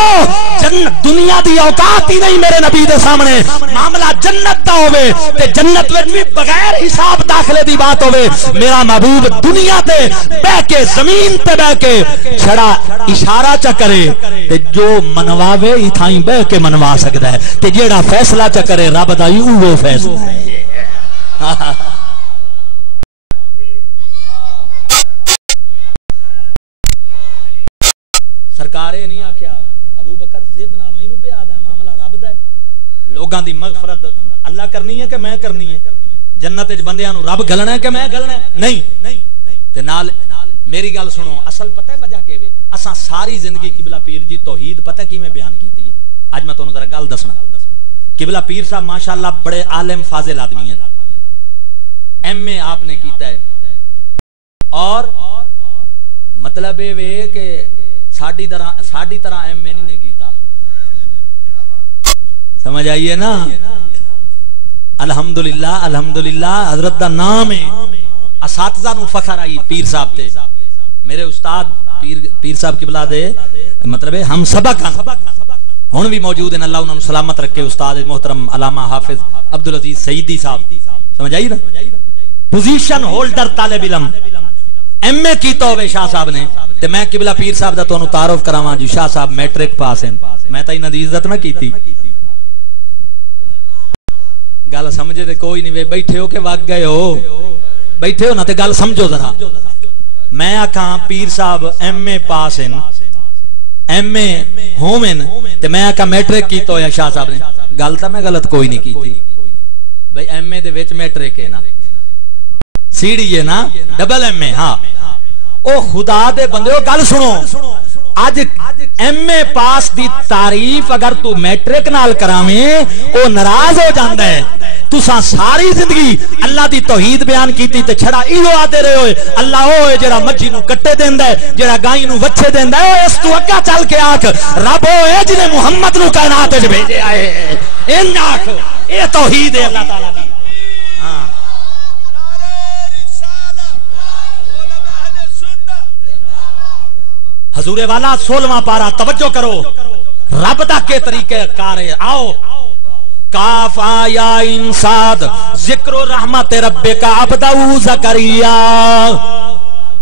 دنیا دی اوقات ہی نہیں میرے نبی دے سامنے معاملہ جنت دا ہوے تے جنت وچ بھی بغیر حساب داخلے دی بات ہوے میرا محبوب دنیا تے بیٹھ کے زمین تے بیٹھ کے چھڑا اشارہ چا کرے تے جو منواوے ایتھائیں بیٹھ کے منوا سکدا ہے تے جیڑا فیصلہ چا کرے رب دا ہی وہ فیصلہ ہے سرکارے نہیں آکھیا ابو بکر زدنا مینوں پہ آدا ہے معاملہ رب دا ہے لوگاں دی مغفرت اللہ کرنی ہے کہ میں کرنی ہے جنت وچ بندیاں نوں رب گلنا ہے کہ میں گلنا ہے نہیں تے نال میری گل سنو اصل پتہ ہے وجہ کیویں اساں ساری زندگی قبلہ پیر جی توحید پتہ کیویں بیان کیتی ہے اج میں تانوں ذرا گل دسنا قبلہ پیر صاحب ماشاءاللہ بڑے عالم فاضل آدمی ہیں ایم اے آپ نے کیتا ہے اور مطلب یہ وے کہ ساڈی طرح ایم اے نہیں کیتا. سمجھ آئیے نا. الحمدللہ الحمدللہ حضرت دا نام ہے. اساتذہ نو فخر آئی پیر صاحب تے. میرے استاد پیر صاحب کی بلا دے مطلب ہے ہم سبق ہن بھی موجود ہیں. اللہ انہوں نے سلامت رکھے. استاد محترم علامہ حافظ عبدالعزیز سعیدی صاحب. سمجھ آئی نا. پوزیشن ہولڈر طالب علم ایم اے کیتا ہوئے شاہ صاحب نے. تے میں قبلہ پیر صاحب دا تانوں تعارف کراواں جی. شاہ صاحب میٹرک پاس ہیں. میں تا انہاں دی عزت نہ کیتی. گل سمجھے تے کوئی نہیں. وے بیٹھے ہو کہ وگ گئے ہو. بیٹھے ہو نا تے گل سمجھو ذرا. میں آکھاں پیر صاحب ایم اے پاس ہیں ایم اے ہومن تے میں آکھاں میٹرک کیتا ہویا شاہ صاحب نے. گل تا میں غلط کوئی نہیں کیتی. بھئی ایم اے دے وچ میٹرک ہے نا سی ڈی ہے نا ڈبل ایم اے. ہاں او خدا دے بندے گل سنو. اج ایم اے پاس دی تعریف اگر تو میٹرک نال کراویں او ناراض ہو جاندا ہے. تساں ساری زندگی اللہ دی توحید بیان کیتی تے چھڑا ایہو آدے رہے ہوئے اللہ ہوئے جڑا مجھی نو کٹے دیندا ہے جڑا گائیں نو وچھے دیندا ہے. او اس تو اگا چل کے آکھ رب ہوئے جنے محمد نو کائنات وچ بھیجیا ہے. این آکھ اے توحید ہے اللہ تعالی دی. ہاں حضور والا 16واں پارا توجہ کرو. رب دا کے طریقے کار ہے. آؤ کاف آیا انساد ذکر رحمت ربک عبدہ زکریا.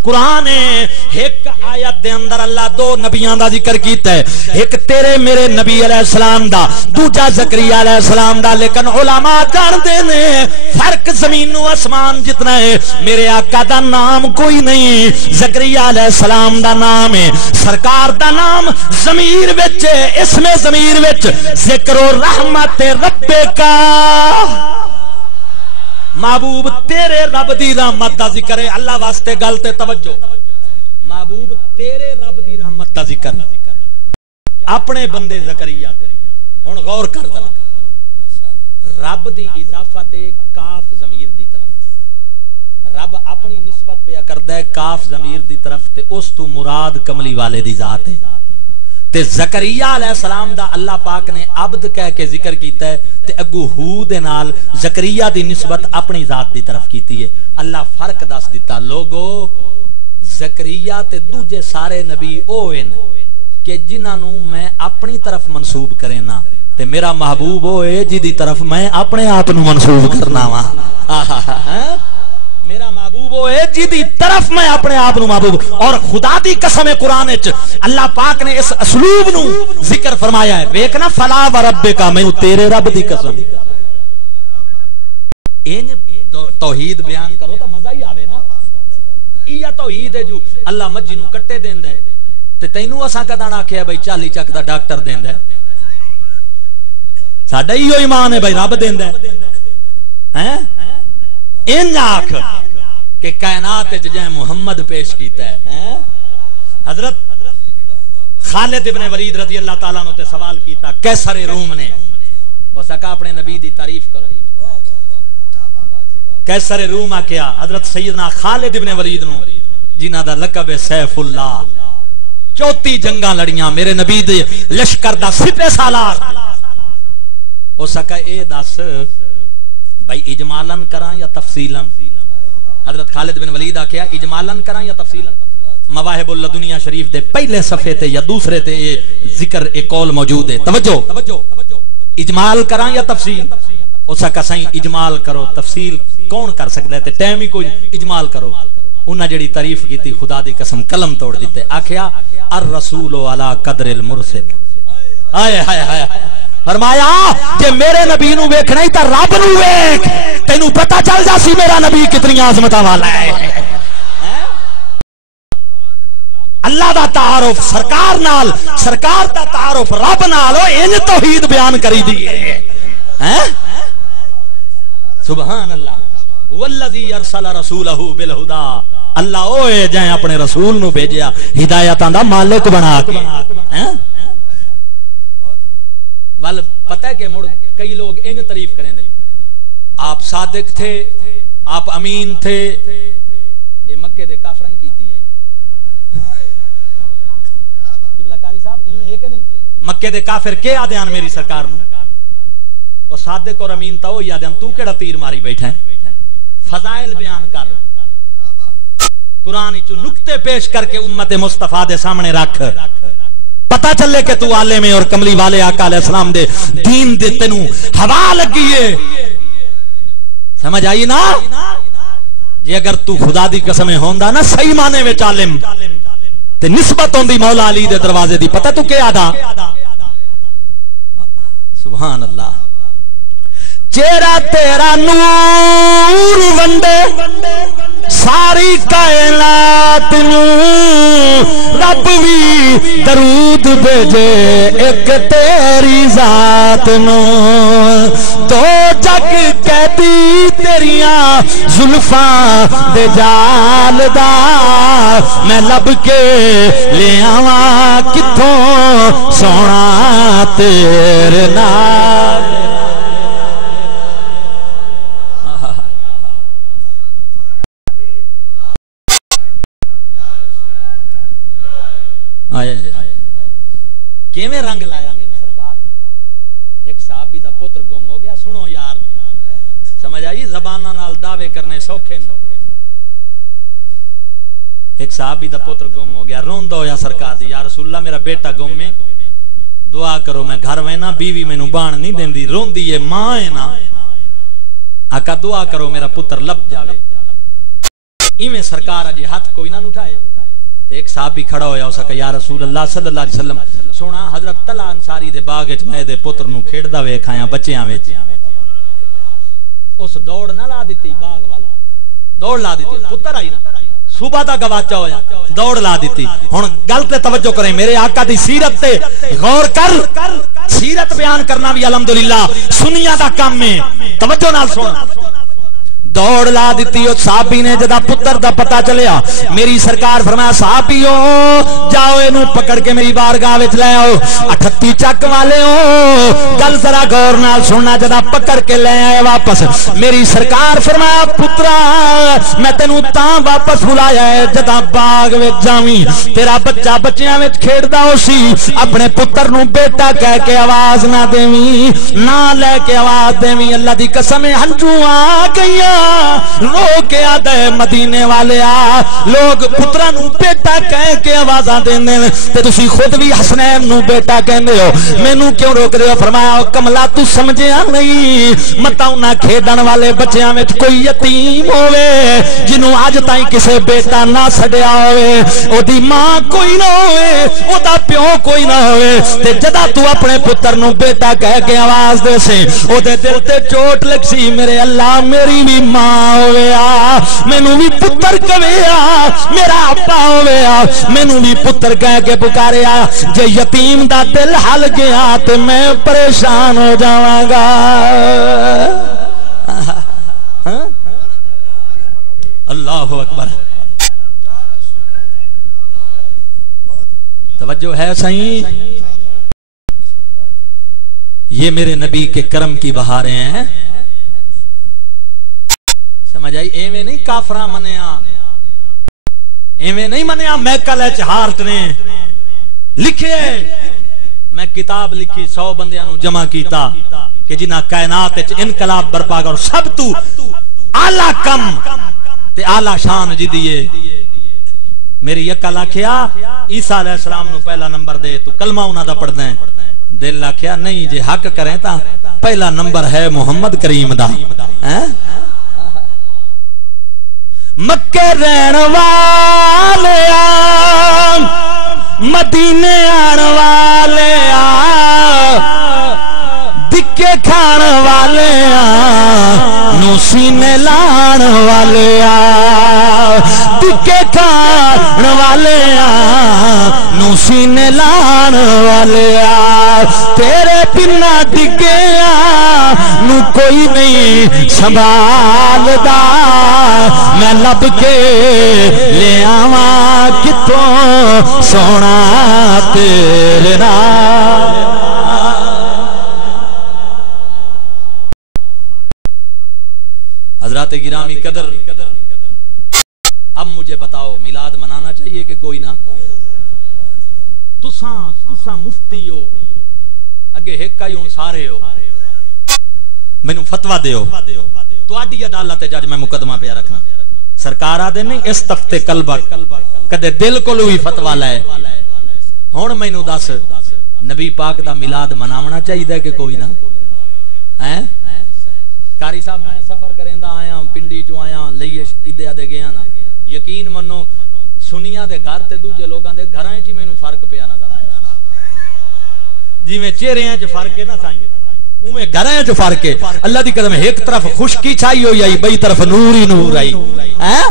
قرآن ایک آیت دے اندر اللہ دو نبیان دا ذکر کیتا ہے. ایک تیرے میرے نبی علیہ السلام دا دوجا زکریا علیہ السلام دا. لیکن علماء جان دے نے فرق زمین و اسمان جتنا ہے. میرے آقا دا نام کوئی نہیں. زکریا علیہ السلام دا نام ہے. سرکار دا نام ضمیر وچ اسم ضمیر وچ ذکر رحمت ربک محبوب تیرے رب دی رحمت دا ذکر ہے. اللہ واسطے گل تے توجہ. محبوب تیرے رب دی رحمت دا ذکر اپنے بندے زکریا تے. ہن غور کر ذرا. رب دی اضافت کاف ضمیر دی طرف. رب اپنی نسبت پہ کردا ہے کاف ضمیر دی طرف تے اس تو مراد کملی والے دی ذات ہے. تے زکریا علیہ السلام دا اللہ پاک نے عبد کہہ کے ذکر کیتا ہے تے اگو ہو دے نال زکریا دی نسبت اپنی ذات دی طرف کیتی ہے. اللہ فرق دس دیتا. لوگو زکریا تے دوجے سارے نبی او ہیں کہ جنہاں نو میں اپنی طرف منسوب کرینا تے میرا محبوب ہوئے جی دی طرف میں اپنے آپ نو منسوب کرنا وا. میرا محبوب ہوئے جی دی طرف میں اپنے آپ نو محبوب. اور خدا دی قسم قرآن وچ اللہ پاک نے اس اسلوب نو ذکر فرمایا ہے. ویکھنا فلا وربک میں تیرے رب دی قسم. توحید بیان کرو تو مزہ ہی آوے نا. یہ توحید ہے جو اللہ مجھی نو کٹے دیندا ہے تے تینوں اساں کداں آکھیا بھائی 40 چک دا ڈاکٹر دیندا ہے. ساڈا ایو ایمان ہے بھائی رب دیندا ہے. ہیں ان آنکھ کہ کائنات جائے محمد پیش کیتا ہے. حضرت خالد ابن ولید رضی اللہ تعالیٰ نے سوال کیتا کیسر روم نے. وہ سکا اپنے نبی دی تعریف کرو. کیسر روم آکیا حضرت سیدنا خالد ابن ولید نو جنہ دا لقب ہے سیف اللہ. 34 جنگاں لڑیاں میرے نبی دے لشکر دا سپہ سالار. وہ سکا اے دس بھائی اجمالاً کراں یا تفصیلاً. حضرت خالد بن ولید آکھیا اجمالاً کراں یا تفصیلاً. مواہب اللدنیہ شریف دے پہلے صفحے تے یا دوسرے تے یہ ذکر ایک قول موجود ہے. توجہ اجمال کراں یا تفصیل. اسا کا سائیں اجمال کرو تفصیل کون کر سکتا ہے تے ٹائم ہی کوئی. اجمال کرو. انہاں جڑی تعریف کیتی خدا دی قسم قلم توڑ دیتے. آکھیا الرسول علی قدر المرسل. ہائے ہائے ہائے فرمایا کہ میرے نبی نو ویکھنا ہی تا رب نو ویکھ تینوں پتہ چل جا سی میرا نبی کتنی عظمتاں والا ہے. اللہ دا تعارف سرکار نال سرکار دا تعارف رب نال ان توحید بیان کری دی ہے. سبحان اللہ والذی ارسل رسولہ بالہدی. اللہ اوے جائیں اپنے رسول نو بھیجیا ہدایتاں دا مالک بنا کے. وال پتہ ہے کہ مڑ کئی لوگ ان تعریف کریں دے آپ صادق تھے آپ امین تھے. یہ مکے دے کافراں کیتی ہے. مکے دے کافر کے آدھیان میری سرکار نو اور صادق اور امین تا وہ یادیان تو کیڑا تیر ماری بیٹھا ہے فضائل بیان کر قرآن چو نکتے پیش کر کے امت مصطفیٰ دے سامنے رکھ پتہ چلے کہ تو عالم اور کملی والے آقا علیہ السلام دے دین دے تینو ہوا لگی ہے سمجھ آئی نا جی اگر تو خدا دی قسمیں ہوندا نا صحیح معنی وچ عالم تے نسبت ہوندی مولا علی دے دروازے دی پتہ تو کیا آدا سبحان اللہ چہرہ تیرا نور ونڈے ساری کائنات نو رب بھی درود بھیجے ایک تیری ذات نو تو جگ کہتی تیریاں زلفاں دے جال دا میں لب کے لے آواں کتھوں سونا تیرے نال کیویں رنگ لایا میری سرکار ایک صحابی دا پتر گم ہو گیا سنو یار سمجھ آئی زباناں نال دعوے کرنے سوکھے ایک صحابی دا پتر گم ہو گیا روندا ہویا سرکار دی یا رسول اللہ میرا بیٹا گم ہے دعا کرو میں گھر وینا بیوی مینوں بان نہیں دیندی روندی ہے ماں ہے نا آقا دعا کرو میرا پتر لب جاوے ایویں سرکار اجے ہاتھ کوئی نہ اٹھائے ایک صحابی کھڑا ہویا اس کہ یا رسول اللہ صلی اللہ علیہ وسلم سونا حضرت طلحہ انصاری دے باغ وچ میں دے پتر نو کھیڈدا ویکھایا بچیاں وچ اس دوڑ نہ لا دتی باغ وال دوڑ لا دتی پتر آئی نا صبح دا گواچا ہویا دوڑ لا دتی ہن گل تے توجہ کریں میرے آقا دی سیرت تے غور کر سیرت بیان کرنا بھی الحمدللہ سنیاں دا کام ہے توجہ نال سن دوڑ لا دیتی اور صحابی نے جدا پتر دا پتہ چلیا میری سرکار فرمایا صحابیو جاؤ اینو پکڑ کے میری بارگاہ وچ لے آؤ 38 چک والے ہو گل ذرا غور نال سننا جدا پکڑ کے لے آئے واپس میری سرکار فرمایا پترا میں تینو تاں واپس بلایا ہے جدا باغ وچ جاویں تیرا بچہ بچیاں وچ کھیڈدا ہو سی اپنے پتر نو بیٹا کہہ کے آواز نہ دیویں نہ لے کے آواز دیویں اللہ دی قسم ہنجو آ گئیاں رو کے آدھے مدینے والے لوگ پترا نو بیٹا کہہ کے آوازاں دیندے تے تسی خود بھی حسنین نو بیٹا کہندے ہو مینوں کیوں روک دے ہو فرمایا کملا تو سمجھیا نہیں متا انہاں کھیڈن والے بچیاں وچ کوئی یتیم ہوے جنوں اج تائیں کسے بیٹا نہ چھڈیا ہوے او دی ماں کوئی نہ ہوے او دا پیو کوئی نہ ہوے تے جدا تو اپنے پتر نو بیٹا کہہ کے آواز دے سے او دے دل تے چوٹ لگ سی میرے اللہ میری بھی ماں ہویا مینوں بھی پتر کہیا میرا ابا ہویا مینوں بھی پتر کہہ کے پکاریا جے یتیم دا دل ہل گیا تے میں پریشان ہو جاواں گا اللہ اکبر توجہ ہے صحیح یہ میرے نبی کے کرم کی بہاریں ہیں سمجھ آئی ایویں نہیں کافراں منیا ایویں نہیں منیا میکل ایچ ہارٹ نے لکھے میں کتاب لکھی 100 بندیاں نو جمع کیتا کہ جنہ کائنات وچ انقلاب برپا کر سب تو اعلی کم تے اعلی شان جی دیے میری یکل آکھیا عیسیٰ علیہ السلام نو پہلا نمبر دے تو کلمہ انہاں دا پڑھدا ہے دل آکھیا نہیں جے حق کریں تا پہلا نمبر ہے محمد کریم دا مکے رہن والے مدینے آن والے دکے کھان والے نو سینے لان والے دکے کھان والے نو سینے لان والے تیرے بنا ڈگے نو کوئی نہیں سنبھالدا میں لب کے لے آواں کتوں سونا تیرے نال حضرات گرامی قدر اب مجھے بتاؤ میلاد منانا چاہیے کہ کوئی نہ تساں مفتی ہو اگے ایک کا ہی ہوں سارے ہو مینوں فتوا دیو تواڈی عدالت جج میں مقدمہ پہ رکھنا سرکار آدے نہیں استفتے قلبک کدے دل کو بھی فتوا لے ہن مینوں دس نبی پاک دا میلاد مناونا چاہیے کہ کوئی نہ ہیں کاری صاحب میں سفر کریندا آیا پنڈی چوں آیا لئیے عیدے دے گیا نا یقین منو سنیاں دے گھر تے دوجے لوگاں دے گھراں وچ مینوں فرق پیا نظر آندا جویں چہریاں وچ فرق ہے نا سائیں اوویں گھراں وچ فرق ہے اللہ دی قسم ایک طرف خشکی چھائی ہوئی آئی بئی طرف نور ہی نور آئی ہیں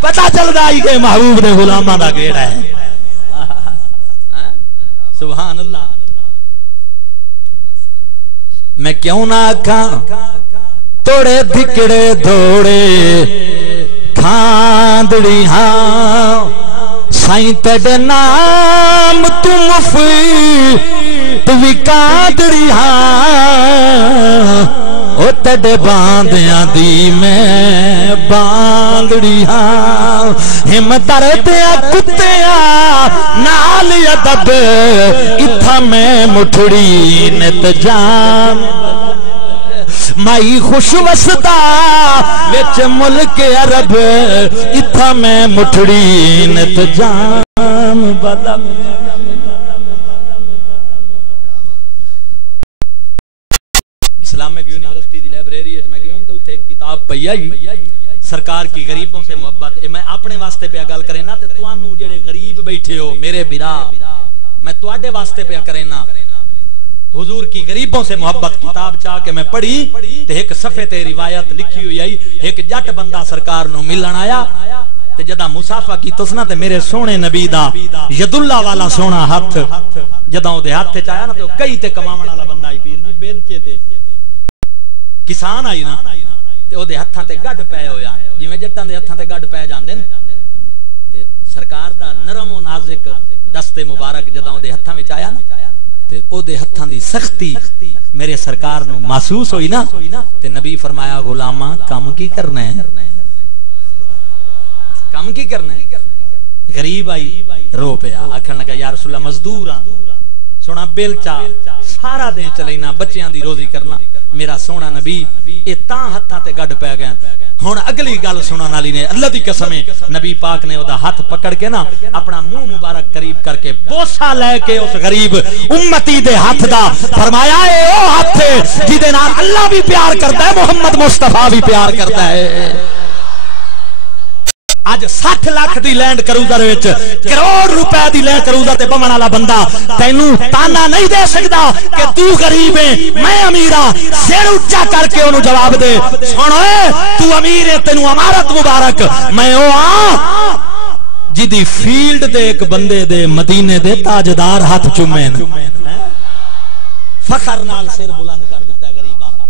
پتہ چلدا آئی کہ محبوب دے غلاماں دا گیڑا ہے سبحان اللہ میں کیوں نہ آکھاں توڑے بھکڑے دھوڑے کھاندڑی ہاں سائیں تیرے نام تو مفید بھی کاندڑی ہاں او تیرے باندیاں دی میں باندڑی ہاں ہم دردیاں کتیاں نال ادب اتھا میں مٹھڑی نت جان مائی خوش وسدا وچ ملک عرب اتھا میں مٹھڑی نت جان بدم اسلامک یونیورسٹی دی لائبریری وچ میں گیا تے اوتھے ایک کتاب پئی آئی سرکار کی غریبوں سے محبت میں اپنے واسطے پہ گل کرے نا تے تانوں جڑے غریب بیٹھے ہو میرے برا میں تواڈے واسطے پہ کرے نا حضور کی غریبوں سے محبت کتاب چاہ کے میں پڑھی تے ایک صفحے تے روایت لکھی ہوئی آئی ایک جٹ بندہ سرکار نو ملن آیا تے جدا مسافہ کی تسنا تے میرے سونے نبی دا ید اللہ والا سونا ہاتھ جدا او دے ہاتھ تے چایا نا تے کئی تے کماون والا بندہ آئی پیر جی بیلچے تے کسان آئی نا تے او دے ہتھاں تے گڈ پے ہویا جویں جٹاں دے ہتھاں تے گڈ پے جاندے تے سرکار دا نرم و نازک دست مبارک جدا او دے ہتھاں وچ آیا نا تے او دے ہتھاں دی سختی میرے سرکار نو محسوس ہوئی نا تے نبی فرمایا غلاماں کم کی کرنا ہے کم کی کرنا ہے غریب آئی رو پیا آکھن لگا یا رسول اللہ مزدور ہاں سونا بیلچا سارا دن چلینا بچیاں دی روزی کرنا میرا سونا نبی اے تاں ہتھاں تے گڈ پے گئے ہن اگلی گل سنن والی نے اللہ دی قسم نبی پاک نے اودا ہاتھ پکڑ کے نا اپنا منہ مبارک قریب کر کے بوسا لے کے اس غریب امتی دے ہاتھ دا فرمایا اے او ہاتھ جدے نال اللہ بھی پیار کرتا ہے محمد مصطفی بھی پیار کرتا ہے آج 60 لاکھ دی لینڈ کروزر وچ کروڑ روپے دی لینڈ کروزر تے بمن والا بندہ تینوں تانا نہیں دے سکدا کہ تو غریب ہے میں امیر ہاں سر اونچا کر کے اونوں جواب دے سن اوئے تو امیر ہے تینوں امارت مبارک میں او ہاں جدی فیلڈ دے ایک بندے دے مدینے دے تاجدار ہاتھ چومے فخر نال سر بلند کر دیتا ہے غریباں دا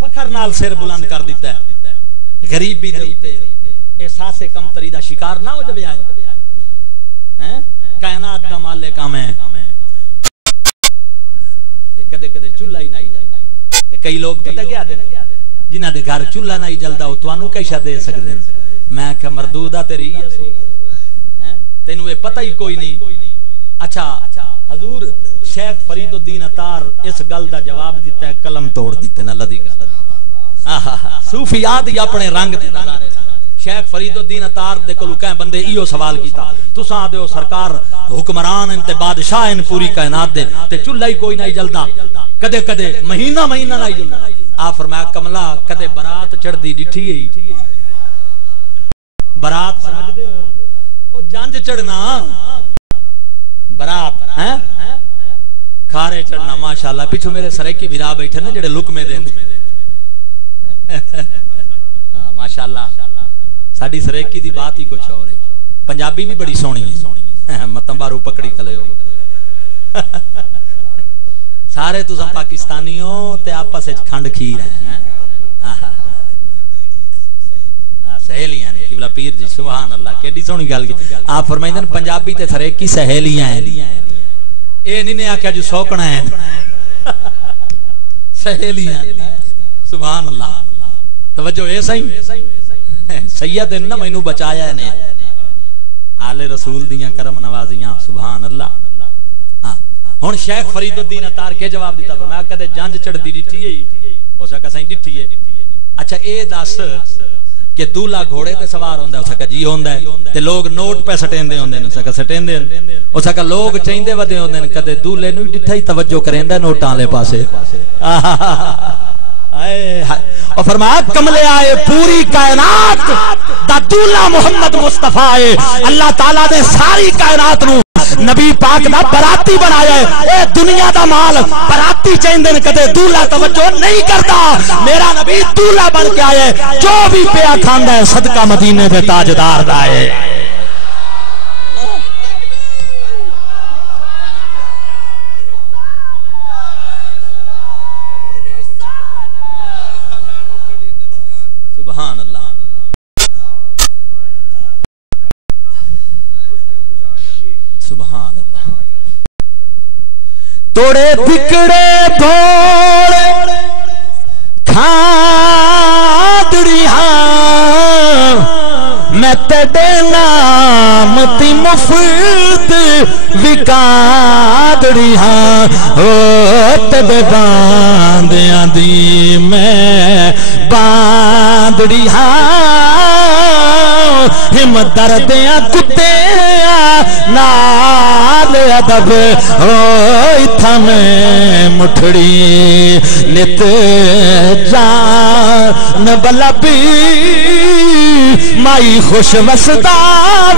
فخر نال سر بلند کر دیتا ہے غریبی دے اوتے احساس کمتری دا شکار نہ ہو جب آئے کائنات دا مالک میں کدے کدے چولہا ہی نہیں جائے کئی لوگ پتہ کیا دے جنہ دے گھر چولہا نہیں جلدا ہو توانوں کیسا دے سکدے میں کہ مردودہ تیری ہے سوچ تینوں یہ پتہ ہی کوئی نہیں اچھا حضور شیخ فرید الدین عطار اس گل دا جواب دیتا ہے قلم توڑ دیتے نا لدی کا صوفیات ہی اپنے رنگ تے نظارے شیخ فرید الدین عطار دے کولوں کہیں بندے ایو سوال کیتا تساں دیو سرکار حکمران ان تے بادشاہ ان پوری کائنات دے تے چولہا ہی کوئی نہیں جلدا کدے کدے مہینہ مہینہ نہیں جلدا آ فرمایا کملا کدے برات چڑھدی ڈٹھی ہے برات سمجھ دے ہو او جنج چڑھنا برات ہیں کھارے چڑھنا ماشاءاللہ پیچھے میرے سریکی بھرا بیٹھے نا جڑے لکمے دین ماشاءاللہ ساڈی سریکی دی بات ہی کچھ اور ہے پنجابی بھی بڑی سونی ہے متمبارو پکڑی کھلے ہو سارے تساں پاکستانی ہو تے آپس وچ کھنڈ کھیر ہیں سہیلیاں نے قبلہ پیر جی سبحان اللہ کیڑی سونی گل کی آپ فرمائندے پنجابی تے سریکی سہیلیاں ہیں اے نہیں نے آکھیا جو سوکنا ہے سہیلیاں سبحان اللہ توجہ اے صحیح سید نے مینوں بچایا نے آل رسول دیاں کرم نوازیاں سبحان اللہ ہن شیخ فرید الدین اتار کے جواب دیتا فرمایا کدے جنج چڑھدی ڈٹھی ہے اس کا سائیں ڈٹھی ہے اچھا اے دس کہ دولہا گھوڑے تے سوار ہوندا ہے اس کا جی ہوندا ہے تے لوگ نوٹ پہ سٹیندے ہوندے نے اس کا سٹیندے اس کا لوگ چیندے ودے ہوندے نے کدے دولہے نوں ڈٹھا ہی توجہ کریندا نوٹاں والے پاسے اور فرمایا کملے آئے پوری کائنات دا دولہا محمد مصطفیٰ ہے اللہ تعالیٰ نے ساری کائنات نو نبی پاک دا براتی بنایا ہے اے دنیا دا مال براتی چاہندے نے کدے دولہا توجہ نہیں کرتا میرا نبی دولہا بن کے آیا ہے جو بھی پیا کھاندا ہے صدقہ مدینے دے تاجدار دا ہے سبحان اللہ سبحان اللہ توڑے بکڑے بھوڑے کھادڑی ہاں میں تیرے نام تی مفت وکادڑی ہاں او تیرے باندیاں دی میں باندڑی ہاں ہم دردیاں کتیاں نال ادب ہوئی تھا میں مٹھڑی نت جان بلبی مائی خوش وسدا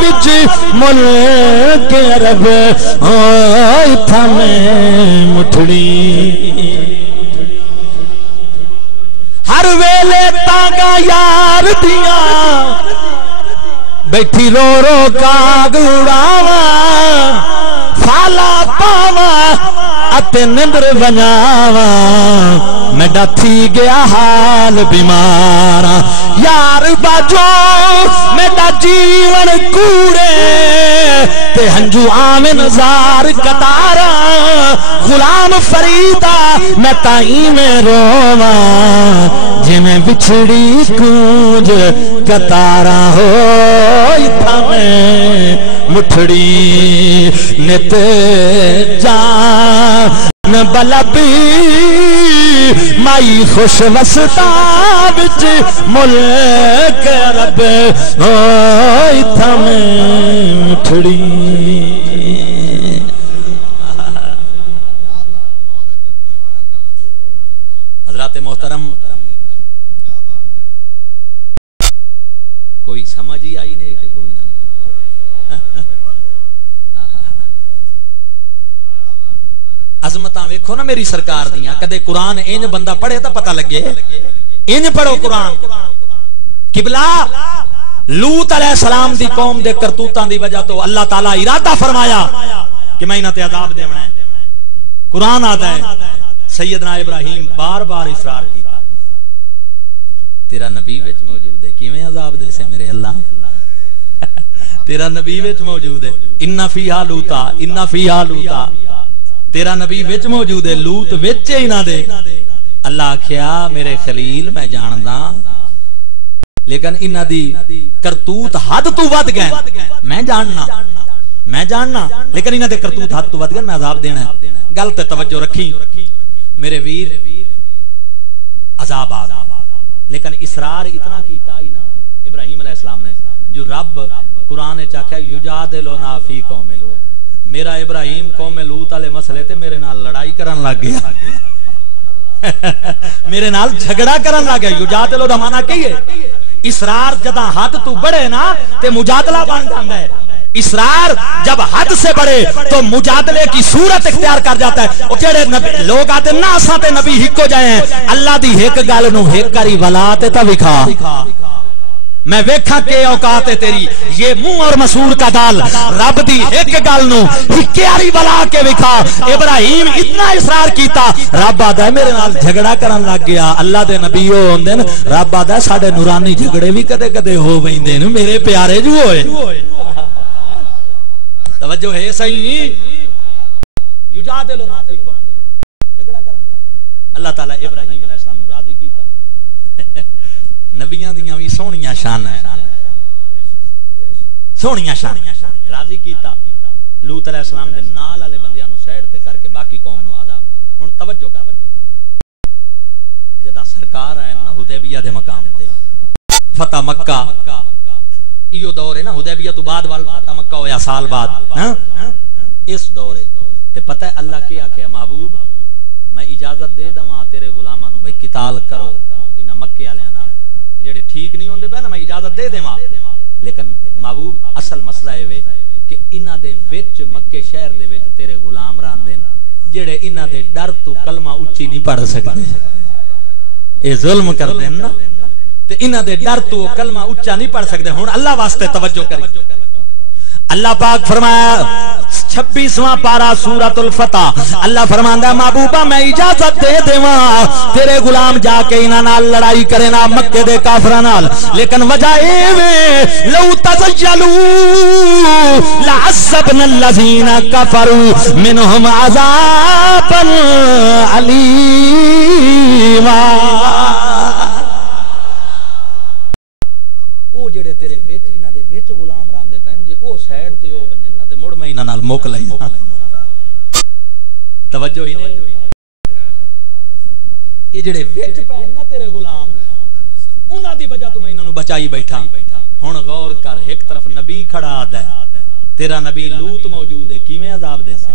وچ ملک عرب ہوئی تھا میں مٹھڑی ہر ویلے تانگا یار دیاں بیٹھی رو رو کاغ اڑاواں فالا پاواں اتے نندر ونجاواں میں ڈتھی گیا حال بیماراں یار باجو میرا جیون کوڑے تے ہنجو آمن زار کتاراں غلام فریدا میں تائیں میں رواں جی میں بچھڑی کونج کتاراں ہوئی تھا میں مٹھڑی نت جان بلبی مائی خوش وسطا بچ ملک عرب ہوئی تھا میں مٹھڑی حضرات محترم کوئی سمجھ ہی آئی نہیں کہ کوئی نہ عظمتاں ویکھو نا میری سرکار دیاں کدے قرآن انج بندہ پڑھے تا پتہ لگے انج پڑھو قرآن قبلہ لوط علیہ السلام دی قوم دے کرتوتاں دی وجہ تو اللہ تعالیٰ ارادہ فرمایا کہ میں انہاں تے عذاب دیونا ہے قرآن آتا ہے سیدنا ابراہیم بار بار اصرار کیتا تیرا نبی وچ موجود ہے کیویں عذاب دے سے میرے اللہ تیرا نبی وچ موجود ہے ان فیہا لوطا ان فیہا لوطا تیرا نبی وچ موجود ہے لوط وچ ہی نہ دے اللہ کہیا میرے خلیل میں جاندا لیکن انہاں دی کرتوت حد تو ود گئے میں جاننا لیکن انہاں دے کرتوت حد تو ود گئے میں عذاب دینا ہے گل تے توجہ رکھی میرے ویر عذاب آ گیا لیکن اصرار اتنا کیتا ہی نا ابراہیم علیہ السلام نے جو رب قرآن چاکھا یجادلونا فی قوم لوط میرا ابراہیم قوم لوط والے مسئلے تے میرے نال لڑائی کرن لگ گیا میرے نال جھگڑا کرن لگ گیا یجادلو دا معنی کی ہے اصرار جداں حد تو بڑھے نا تے مجادلہ بن جاندا ہے اصرار جب حد سے بڑھے تو مجادلے کی صورت اختیار کر جاتا ہے او جڑے لوگ آتے نا اساں تے نبی ہکو جائے ہیں اللہ دی ایک گل نو ایک کری ولا تے تا وکھا میں ویکھا کہ اوقات ہے تیری یہ منہ اور مسور کا دال رب دی ایک گل نو ہکیاری بلا کے وکھا ابراہیم اتنا اصرار کیتا رب آدھا ہے میرے نال جھگڑا کرن لگ گیا اللہ دے نبیو ہوندے ن رب آدھا ہے ساڈے نورانی جھگڑے بھی کدے کدے ہو ویندے ن میرے پیارے جو ہوئے توجہ ہے صحیح یجادلونا فی قوم جھگڑا کرن اللہ تعالی ابراہیم علیہ السلام نو راضی کیتا نبیاں دیاں بھی سونیاں شان ہے سونیاں شان راضی کیتا لوط علیہ السلام دے نال والے بندیاں نو سائڈ تے کر کے باقی قوم نو عذاب. ہن توجہ کر جدا سرکار آئے نا حدیبیہ دے مقام تے فتح مکہ ایو دور ہے نا حدیبیہ تو بعد وال فتح مکہ ہویا سال بعد ہاں اس دور تے پتہ ہے اللہ کیا کہ محبوب میں اجازت دے دواں تیرے غلاماں نو بھئی قتال کرو انہاں مکے والےاں نال جڑے ٹھیک نہیں ہوندے پے نا میں اجازت دے دیواں لیکن محبوب اصل مسئلہ اے وے کہ انہاں دے وچ مکے شہر دے وچ تیرے غلام راندے جڑے انہاں دے ڈر تو کلمہ اونچی نہیں پڑھ سکدے اے ظلم کردے نا تے انہاں دے ڈر تو کلمہ اونچا نہیں پڑھ سکدے. ہن اللہ واسطے توجہ کری اللہ پاک فرمایا 26واں پارہ سورۃ الفتح اللہ فرماندا ہے محبوبہ میں اجازت دے دیواں تیرے غلام جا کے انہاں نال لڑائی کرے نا مکے دے کافراں نال لیکن وجہ اے وے لو تزجلوا لعذبنا الذين كفروا منهم عذابا علیما. او جڑے تیرے وچ انہاں دے وچ غلام راندے پین جے او سائیڈ تے او ونجن نا تے مڑ میں انہاں نال موک لئی توجہ ہی نہیں اے جڑے وچ پین نا تیرے غلام انہاں دی وجہ تو میں انہاں نو بچائی بیٹھا. ہن غور کر ایک طرف نبی کھڑا آدا ہے تیرا نبی لوط موجود ہے کیویں عذاب دے سے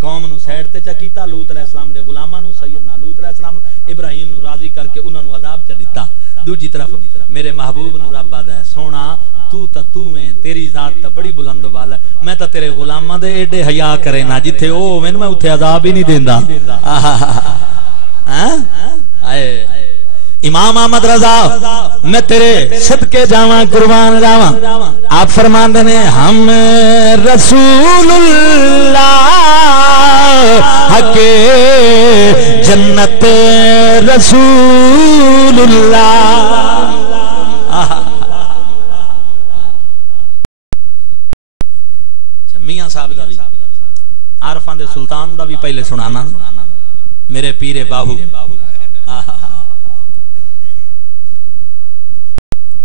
قوم نو سائیڈ تے چا کیتا لوط علیہ السلام دے غلاماں نو سیدنا لوط علیہ السلام ابراہیم نو راضی کر کے انہاں نو عذاب چا دتا. دوجی طرف میرے محبوب نو رب آدا ہے سونا تو میں تیری ذات تا بڑی بلند والا میں تا تیرے غلاماں دے ایڈے حیا کرے نا جتھے او ہوویں میں اوتھے عذاب ہی نہیں دیندا. ہاں اے امام احمد رضا میں تیرے صدقے جاواں قربان جاواں آپ فرماندے نے ہم رسول اللہ حق جنت رسول اللہ. اچھا میاں صاحب دا بھی عارفاں دے سلطان دا بھی پہلے سنانا میرے پیر باہو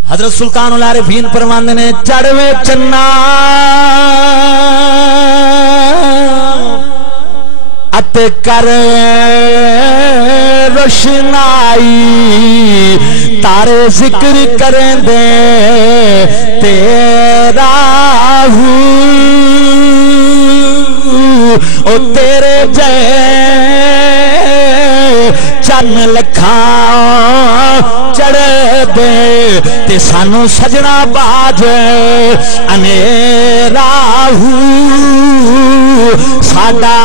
حضرت سلطان العارفین فرماندے نے چڑھوے چنا اتے کر روشنائی تارے ذکر کریں دے تیرا او تیرے جے چن لکھاں چڑھ دے تے سانو سجنا باج انیرا ساڈا